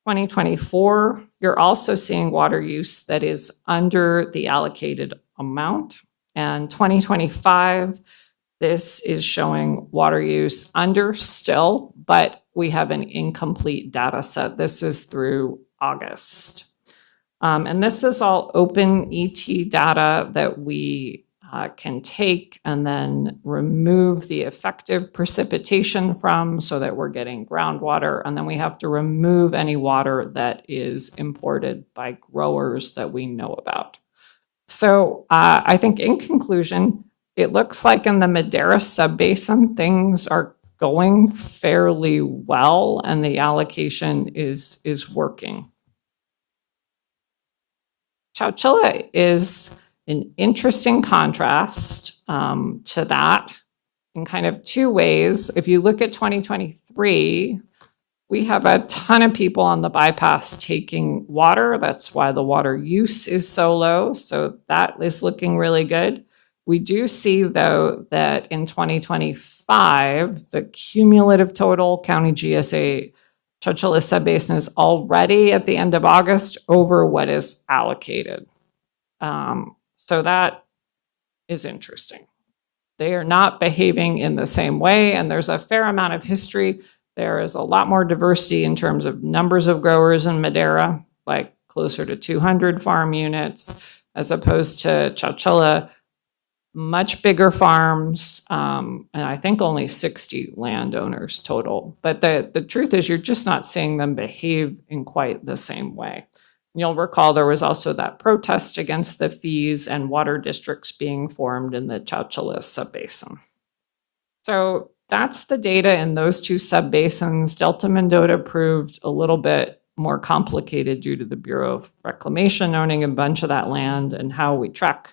2024, you're also seeing water use that is under the allocated amount. And 2025, this is showing water use under still, but we have an incomplete data set. This is through August. And this is all open ET data that we can take and then remove the effective precipitation from so that we're getting groundwater. And then we have to remove any water that is imported by growers that we know about. So I think in conclusion, it looks like in the Madera subbasin, things are going fairly well and the allocation is working. Chowchilla is an interesting contrast to that in kind of two ways. If you look at 2023, we have a ton of people on the bypass taking water. That's why the water use is so low. So that is looking really good. We do see, though, that in 2025, the cumulative total county GSA Chowchilla subbasin is already at the end of August over what is allocated. So that is interesting. They are not behaving in the same way, and there's a fair amount of history. There is a lot more diversity in terms of numbers of growers in Madera, like closer to 200 farm units, as opposed to Chowchilla, much bigger farms, and I think only 60 landowners total. But the truth is you're just not seeing them behave in quite the same way. You'll recall there was also that protest against the fees and water districts being formed in the Chowchilla subbasin. So that's the data in those two subbasins. Delta Mendota proved a little bit more complicated due to the Bureau of Reclamation owning a bunch of that land and how we track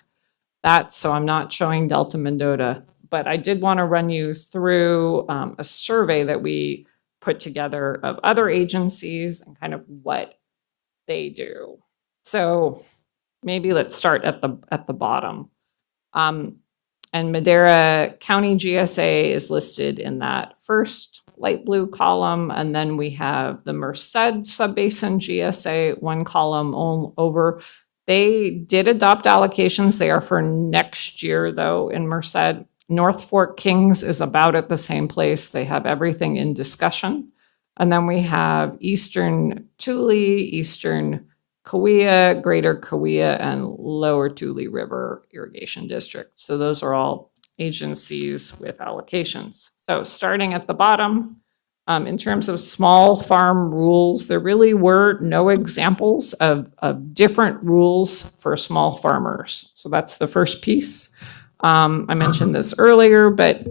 that. So I'm not showing Delta Mendota, but I did want to run you through a survey that we put together of other agencies and kind of what they do. So maybe let's start at the bottom. And Madera County GSA is listed in that first light blue column. And then we have the Merced Subbasin GSA, one column over. They did adopt allocations. They are for next year, though, in Merced. North Fork Kings is about at the same place. They have everything in discussion. And then we have Eastern Tule, Eastern Kauai, Greater Kauai, and Lower Tule River Irrigation District. So those are all agencies with allocations. So starting at the bottom, in terms of small farm rules, there really were no examples of different rules for small farmers. So that's the first piece. I mentioned this earlier, but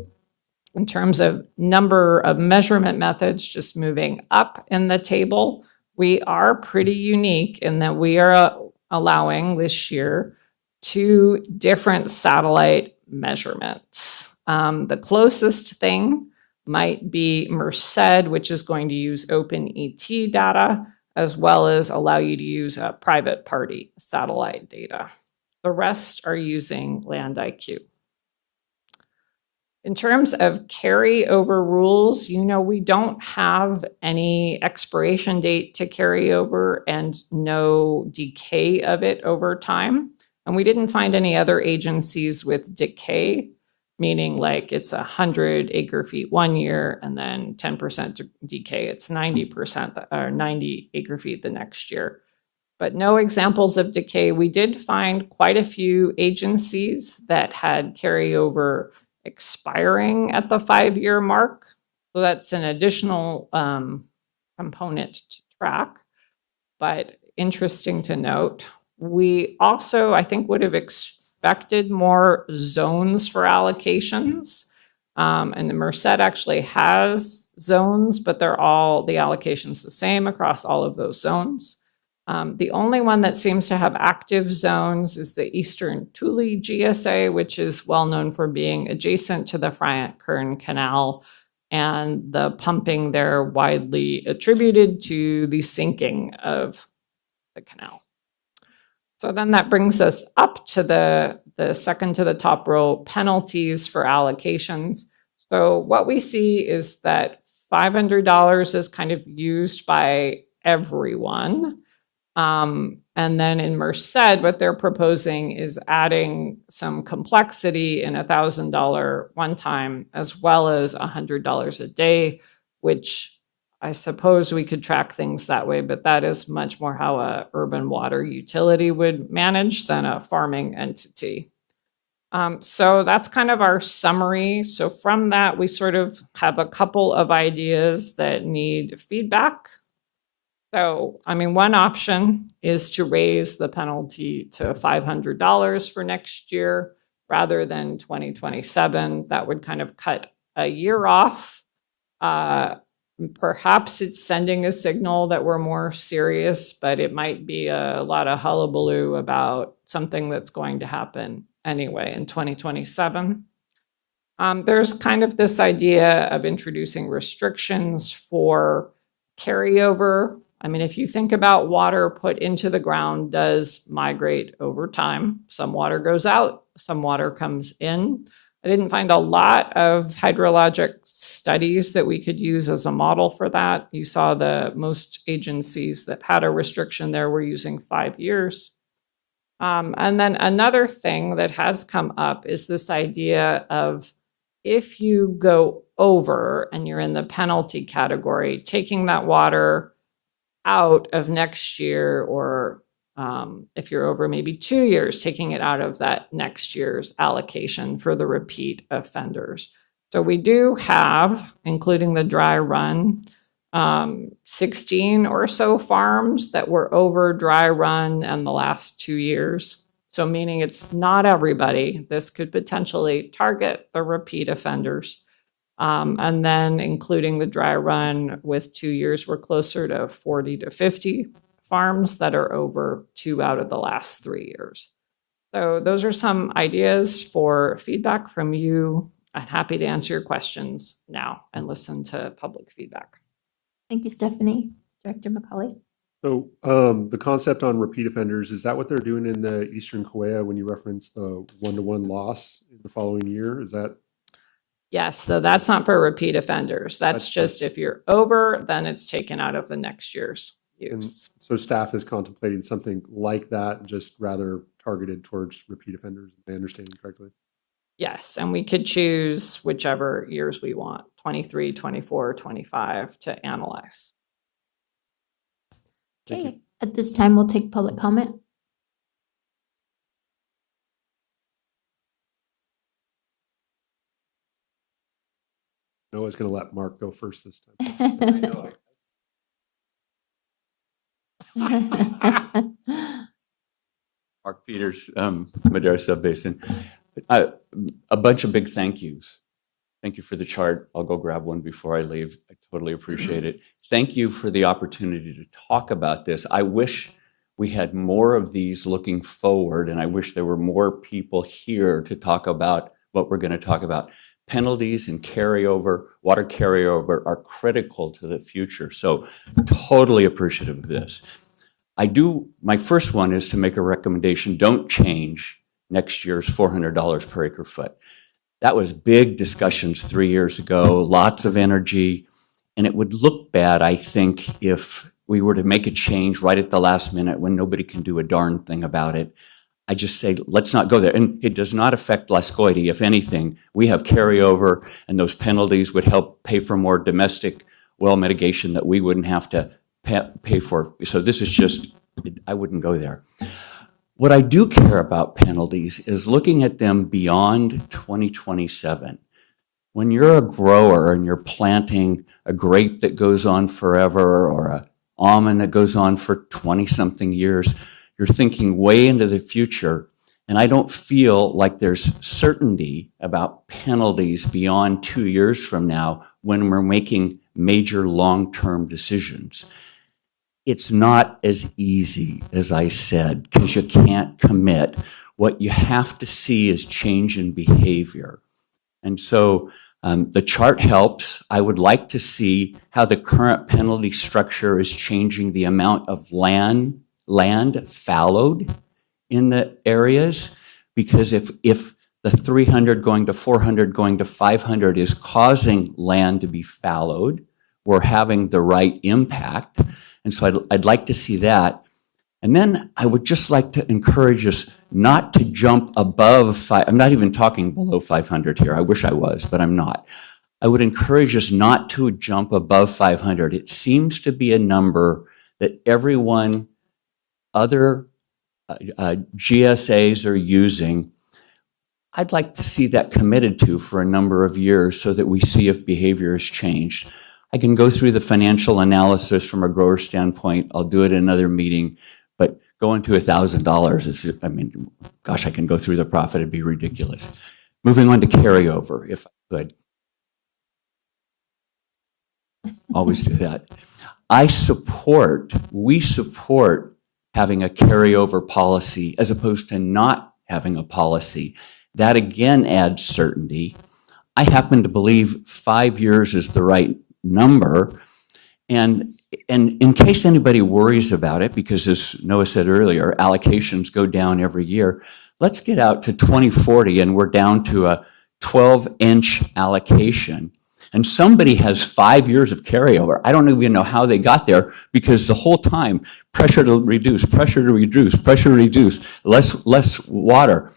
in terms of number of measurement methods, just moving up in the table, we are pretty unique in that we are allowing this year 2 different satellite measurements. The closest thing might be Merced, which is going to use OpenET data, as well as allow you to use private party satellite data. The rest are using LandIQ. In terms of carryover rules, we don't have any expiration date to carry over and no decay of it over time. And we didn't find any other agencies with decay, meaning like it's 100 acre feet 1 year and then 10% decay. It's 90% or 90 acre feet the next year. But no examples of decay. We did find quite a few agencies that had carryover expiring at the 5-year mark. So that's an additional component to track. But interesting to note, we also, I think, would have expected more zones for allocations. And the Merced actually has zones, but they're all, the allocation's the same across all of those zones. The only one that seems to have active zones is the Eastern Tule GSA, which is well known for being adjacent to the Friant-Kern Canal, and the pumping there widely attributed to the sinking of the canal. So then that brings us up to the second to the top row, penalties for allocations. So what we see is that $500 is kind of used by everyone. And then in Merced, what they're proposing is adding some complexity in $1,000 one time, as well as $100 a day, which I suppose we could track things that way, but that is much more how a urban water utility would manage than a farming entity. So that's kind of our summary. So from that, we sort of have a couple of ideas that need feedback. So, I mean, one option is to raise the penalty to $500 for next year rather than 2027. That would kind of cut a year off. Perhaps it's sending a signal that we're more serious, but it might be a lot of hullabaloo about something that's going to happen anyway in 2027. There's kind of this idea of introducing restrictions for carryover. I mean, if you think about water put into the ground does migrate over time. Some water goes out, some water comes in. I didn't find a lot of hydrologic studies that we could use as a model for that. You saw the most agencies that had a restriction there were using 5 years. And then another thing that has come up is this idea of if you go over and you're in the penalty category, taking that water out of next year, or if you're over maybe 2 years, taking it out of that next year's allocation for the repeat offenders. So we do have, including the dry run, 16 or so farms that were over dry run in the last 2 years. So meaning it's not everybody. This could potentially target the repeat offenders. And then including the dry run with 2 years, we're closer to 40 to 50 farms that are over 2 out of the last 3 years. So those are some ideas for feedback from you. I'm happy to answer your questions now and listen to public feedback. Thank you, Stephanie. Director McCauley. So the concept on repeat offenders, is that what they're doing in the Eastern Kauai when you reference the 1-to-1 loss in the following year? Is that? Yes, so that's not for repeat offenders. That's just if you're over, then it's taken out of the next year's use. And so staff is contemplating something like that, just rather targeted towards repeat offenders, if I understand correctly? Yes, and we could choose whichever years we want, 23, 24, 25 to analyze. Okay, at this time, we'll take public comment. Noah's going to let Mark go first this time. Mark Peters, Madera Subbasin. A bunch of big thank yous. Thank you for the chart. I'll go grab one before I leave. I totally appreciate it. Thank you for the opportunity to talk about this. I wish we had more of these looking forward, and I wish there were more people here to talk about what we're going to talk about. Penalties and carryover, water carryover are critical to the future. So totally appreciative of this. My first one is to make a recommendation. Don't change next year's $400 per acre foot. That was big discussions 3 years ago, lots of energy, and it would look bad, I think, if we were to make a change right at the last minute when nobody can do a darn thing about it. I just say, let's not go there. And it does not affect Lascoite. If anything, we have carryover, and those penalties would help pay for more domestic well mitigation that we wouldn't have to pay for. So this is just, I wouldn't go there. What I do care about penalties is looking at them beyond 2027. When you're a grower and you're planting a grape that goes on forever or an almond that goes on for 20-something years, you're thinking way into the future. And I don't feel like there's certainty about penalties beyond 2 years from now when we're making major long-term decisions. It's not as easy as I said, because you can't commit. What you have to see is change in behavior. And so the chart helps. I would like to see how the current penalty structure is changing the amount of land fallowed in the areas, because if the 300 going to 400 going to 500 is causing land to be fallowed, we're having the right impact. And so I'd like to see that. And then I would just like to encourage us not to jump above I'm not even talking below 500 here. I wish I was, but I'm not. I would encourage us not to jump above 500. It seems to be a number that other GSAs are using. I'd like to see that committed to for a number of years so that we see if behavior has changed. I can go through the financial analysis from a grower standpoint. I'll do it in another meeting, but going to $1,000 is, I mean, gosh, I can go through the profit. It'd be ridiculous. Moving on to carryover, if I could. Always do that. We support having a carryover policy as opposed to not having a policy. That again adds certainty. I happen to believe 5 years is the right number. And in case anybody worries about it, because as Noah said earlier, allocations go down every year, let's get out to 2040 and we're down to a 12-inch allocation. And somebody has 5 years of carryover. I don't even know how they got there because the whole time, pressure to reduce, pressure to reduce, pressure to reduce, less water.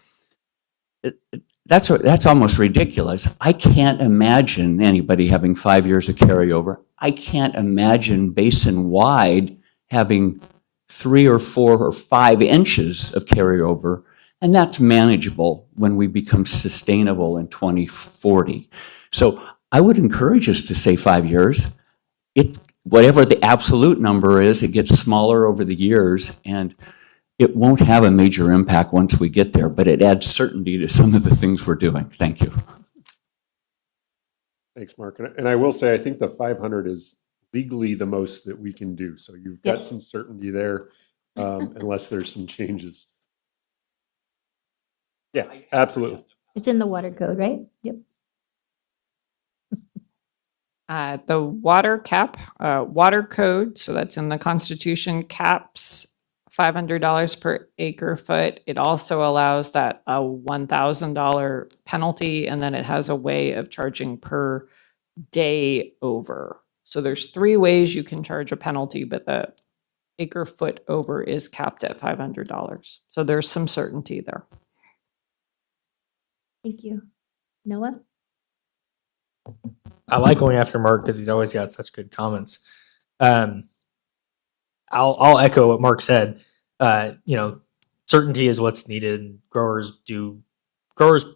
That's almost ridiculous. I can't imagine anybody having 5 years of carryover. I can't imagine basin-wide having 3 or 4 or 5 inches of carryover, and that's manageable when we become sustainable in 2040. So I would encourage us to say 5 years. Whatever the absolute number is, it gets smaller over the years, and it won't have a major impact once we get there, but it adds certainty to some of the things we're doing. Thank you. Thanks, Mark. And I will say, I think the 500 is legally the most that we can do. So you've got Yes. some certainty there, unless there's some changes. Yeah, absolutely. It's in the water code, right? Yep. The water cap, water code, so that's in the Constitution, caps $500 per acre foot. It also allows that a $1,000 penalty, and then it has a way of charging per day over. So there's 3 ways you can charge a penalty, but the acre foot over is capped at $500. So there's some certainty there. Thank you. Noah? I like going after Mark because he's always got such good comments. I'll echo what Mark said. Certainty is what's needed, and growers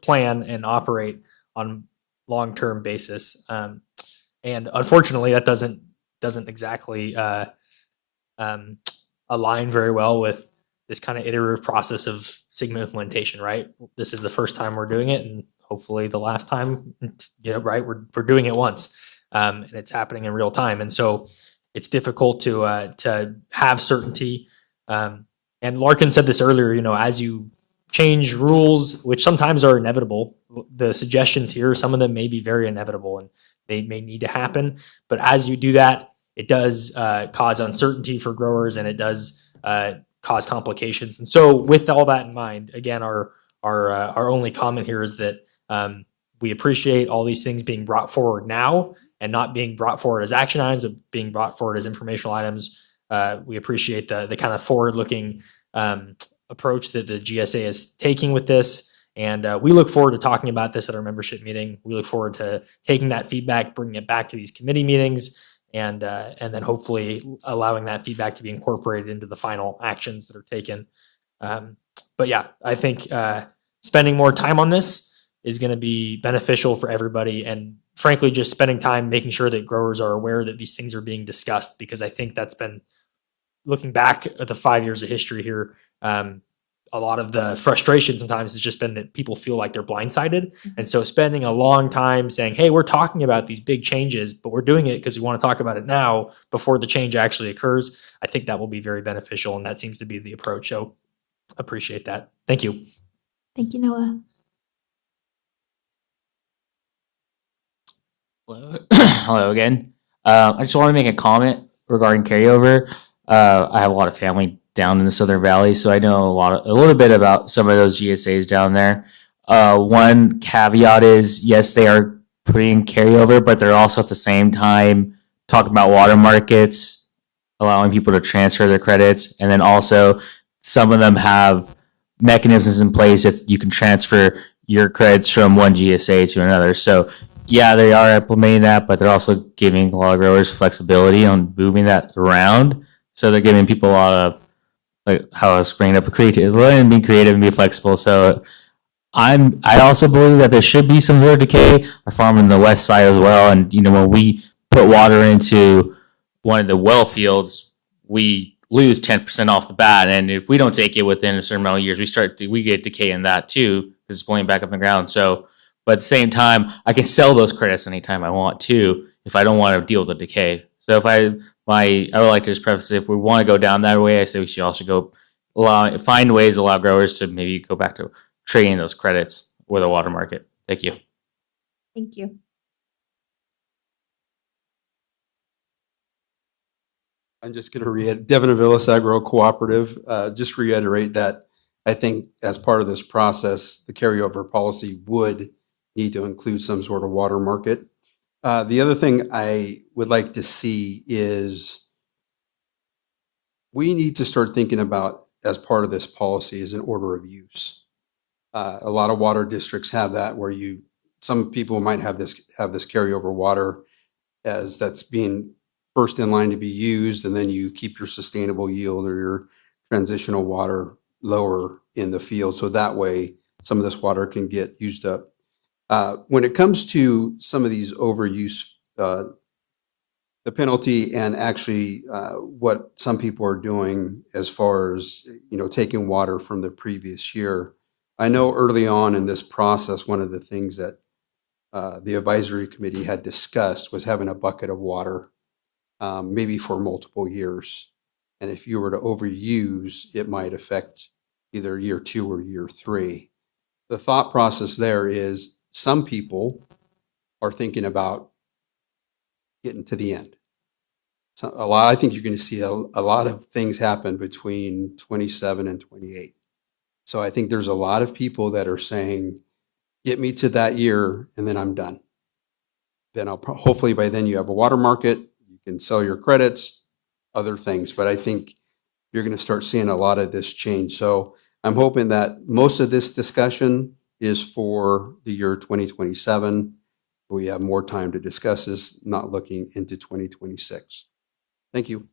plan and operate on long-term basis. And unfortunately, that doesn't exactly align very well with this kind of iterative process of Sigma implementation, right? This is the first time we're doing it, and hopefully the last time, right? We're doing it once, and it's happening in real time, and so it's difficult to have certainty. And Larkin said this earlier. As you change rules, which sometimes are inevitable, the suggestions here, some of them may be very inevitable, and they may need to happen. But as you do that, it does cause uncertainty for growers, and it does cause complications. And so, with all that in mind, again, our only comment here is that we appreciate all these things being brought forward now and not being brought forward as action items, but being brought forward as informational items. We appreciate the kind of forward-looking approach that the GSA is taking with this. And we look forward to talking about this at our membership meeting. We look forward to taking that feedback, bringing it back to these committee meetings, and then hopefully allowing that feedback to be incorporated into the final actions that are taken. But yeah, I think spending more time on this is going to be beneficial for everybody. And frankly, just spending time making sure that growers are aware that these things are being discussed, because I think that's been, looking back at the 5 years of history here, a lot of the frustration sometimes has just been that people feel like they're blindsided. And so spending a long time saying, hey, we're talking about these big changes, but we're doing it because we want to talk about it now before the change actually occurs, I think that will be very beneficial. And that seems to be the approach. So appreciate that. Thank you. Thank you, Noah. Hello again. I just want to make a comment regarding carryover. I have a lot of family down in the Southern Valley, so I know a little bit about some of those GSAs down there. One caveat is, yes, they are putting carryover, but they're also at the same time talking about water markets, allowing people to transfer their credits, and then also some of them have mechanisms in place that you can transfer your credits from one GSA to another. So yeah, they are implementing that, but they're also giving a lot of growers flexibility on moving that around. So they're giving people a lot of, like how I was bringing up, creative, letting them be creative and be flexible. So I also believe that there should be some water decay. I farm in the west side as well, and when we put water into one of the well fields, we lose 10% off the bat, and if we don't take it within a certain amount of years, we get decay in that too because it's blowing back up in the ground. So, but at the same time, I can sell those credits anytime I want to if I don't want to deal with the decay. So I would like to just preface if we want to go down that way, I say we should also go find ways to allow growers to maybe go back to trading those credits with a water market. Thank you. Thank you. I'm just going to reiterate, Devon Aviles Agro Cooperative, just reiterate that I think as part of this process, the carryover policy would need to include some sort of water market. The other thing I would like to see is we need to start thinking about, as part of this policy, is an order of use. A lot of water districts have that where some people might have this carryover water as that's being first in line to be used, and then you keep your sustainable yield or your transitional water lower in the field. So that way, some of this water can get used up. When it comes to some of these overuse, the penalty and actually what some people are doing as far as taking water from the previous year. I know early on in this process, one of the things that the advisory committee had discussed was having a bucket of water, maybe for multiple years. And if you were to overuse, it might affect either year 2 or year 3. The thought process there is some people are thinking about getting to the end. So I think you're going to see a lot of things happen between 27 and 28. So I think there's a lot of people that are saying, get me to that year and then I'm done. Then hopefully by then you have a water market, you can sell your credits, other things. But I think you're going to start seeing a lot of this change. So I'm hoping that most of this discussion is for the year 2027. We have more time to discuss this, not looking into 2026. Thank you.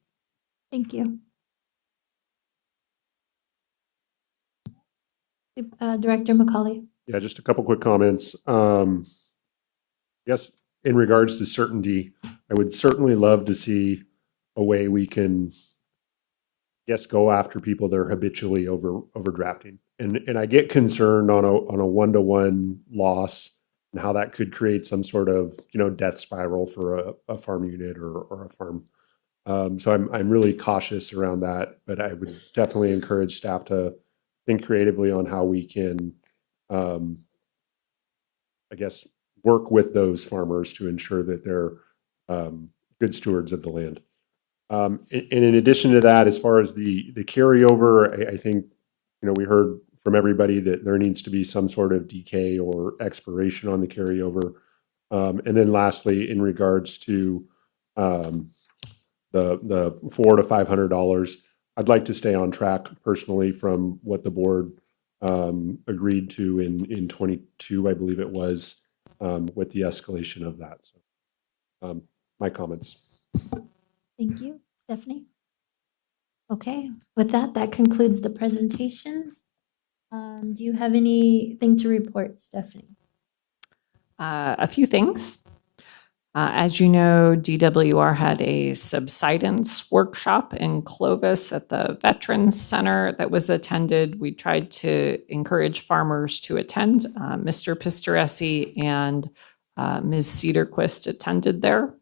Thank you. Director McCauley. Yeah, just a couple quick comments. Yes, in regards to certainty, I would certainly love to see a way we can, yes, go after people that are habitually overdrafting. And I get concerned on a one-to-one loss and how that could create some sort of death spiral for a farm unit or a farm. So I'm really cautious around that, but I would definitely encourage staff to think creatively on how we can, I guess, work with those farmers to ensure that they're good stewards of the land. And in addition to that, as far as the carryover, I think we heard from everybody that there needs to be some sort of decay or expiration on the carryover. And then lastly, in regards to the $400 to $500, I'd like to stay on track personally from what the board agreed to in 22, I believe it was, with the escalation of that. So my comments. Thank you. Stephanie? Okay, with that concludes the presentations. Do you have anything to report, Stephanie? A few things. As you know, DWR had a subsidence workshop in Clovis at the Veterans Center that was attended. We tried to encourage farmers to attend. Mr. Pistoresi and Ms. Cedarquist attended there.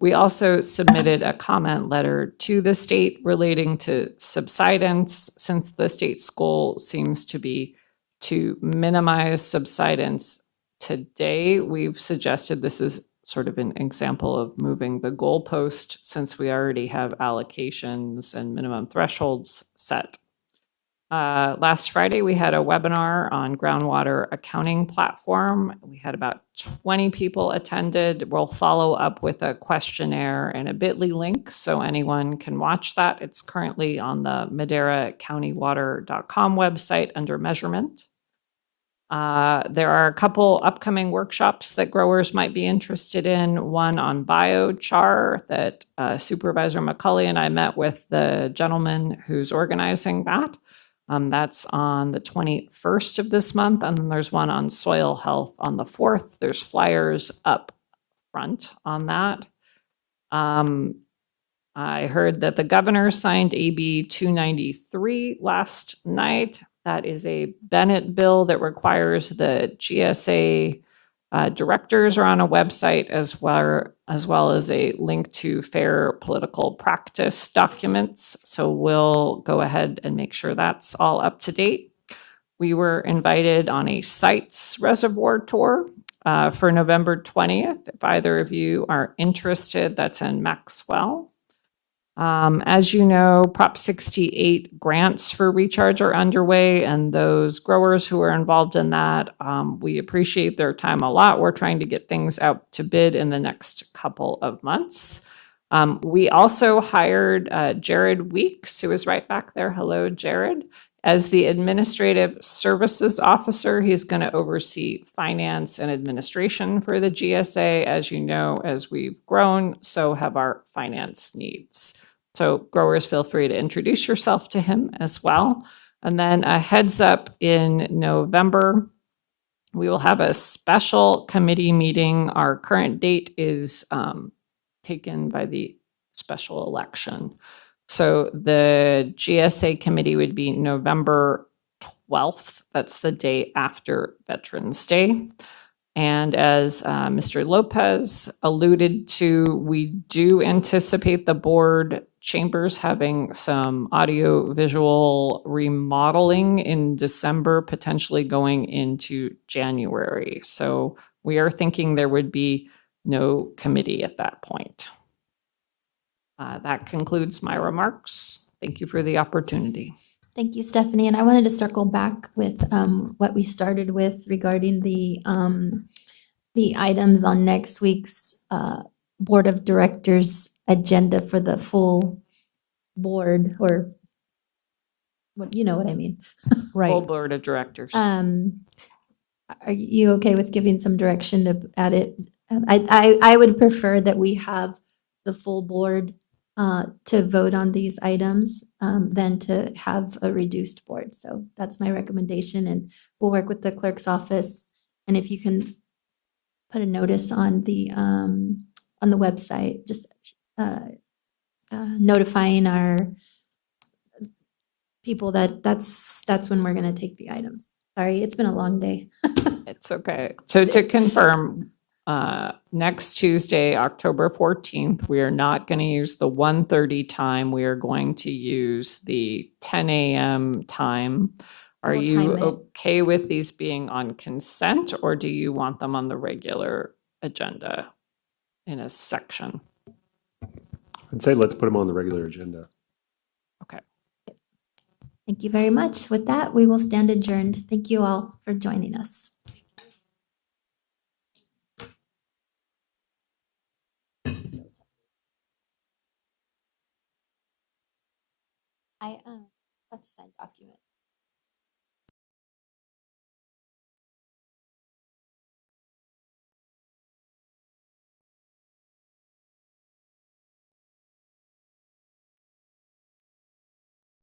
We also submitted a comment letter to the state relating to subsidence, since the state's goal seems to be to minimize subsidence. Today, we've suggested this is sort of an example of moving the goalpost, since we already have allocations and minimum thresholds set. Last Friday, we had a webinar on groundwater accounting platform. We had about 20 people attended. We'll follow up with a questionnaire and a bit.ly link so anyone can watch that. It's currently on the MaderaCountyWater.com website under measurement. There are a couple upcoming workshops that growers might be interested in. One on biochar that Supervisor McCauley and I met with the gentleman who's organizing that. That's on the 21st of this month, and then there's one on soil health on the 4th. There's flyers up front on that. I heard that the governor signed AB 293 last night. That is a Bennett bill that requires the GSA directors are on a website as well as a link to fair political practice documents. So we'll go ahead and make sure that's all up to date. We were invited on a sites reservoir tour for November 20th. If either of you are interested, that's in Maxwell. As you know, Prop 68 grants for recharge are underway, and those growers who are involved in that, we appreciate their time a lot. We're trying to get things out to bid in the next couple of months. We also hired Jared Weeks, who is right back there. Hello, Jared. As the Administrative Services Officer, he's going to oversee finance and administration for the GSA. As you know, as we've grown, so have our finance needs. So growers, feel free to introduce yourself to him as well. And then a heads up, in November, we will have a special committee meeting. Our current date is taken by the special election. So the GSA committee would be November 12th. That's the day after Veterans Day. And as Mr. Lopez alluded to, we do anticipate the board chambers having some audio-visual remodeling in December, potentially going into January. So we are thinking there would be no committee at that point. That concludes my remarks. Thank you for the opportunity. Thank you, Stephanie. And I wanted to circle back with what we started with regarding the items on next week's Board of Directors agenda for the full board, or what, you know what I mean. Right. Full board of directors. Are you okay with giving some direction to add it? I would prefer that we have the full board to vote on these items than to have a reduced board. So that's my recommendation, and we'll work with the clerk's office. And if you can put a notice on the website, just notifying our people that that's when we're going to take the items. Sorry, it's been a long day. It's okay. So to confirm, next Tuesday, October 14th, we are not going to use the 1:30 time. We are going to use the 10 a.m. time. Are We'll you time it. okay with these being on consent, or do you want them on the regular agenda in a section? I'd say let's put them on the regular agenda. Okay. Thank you very much. With that, we will stand adjourned. Thank you all for joining us. I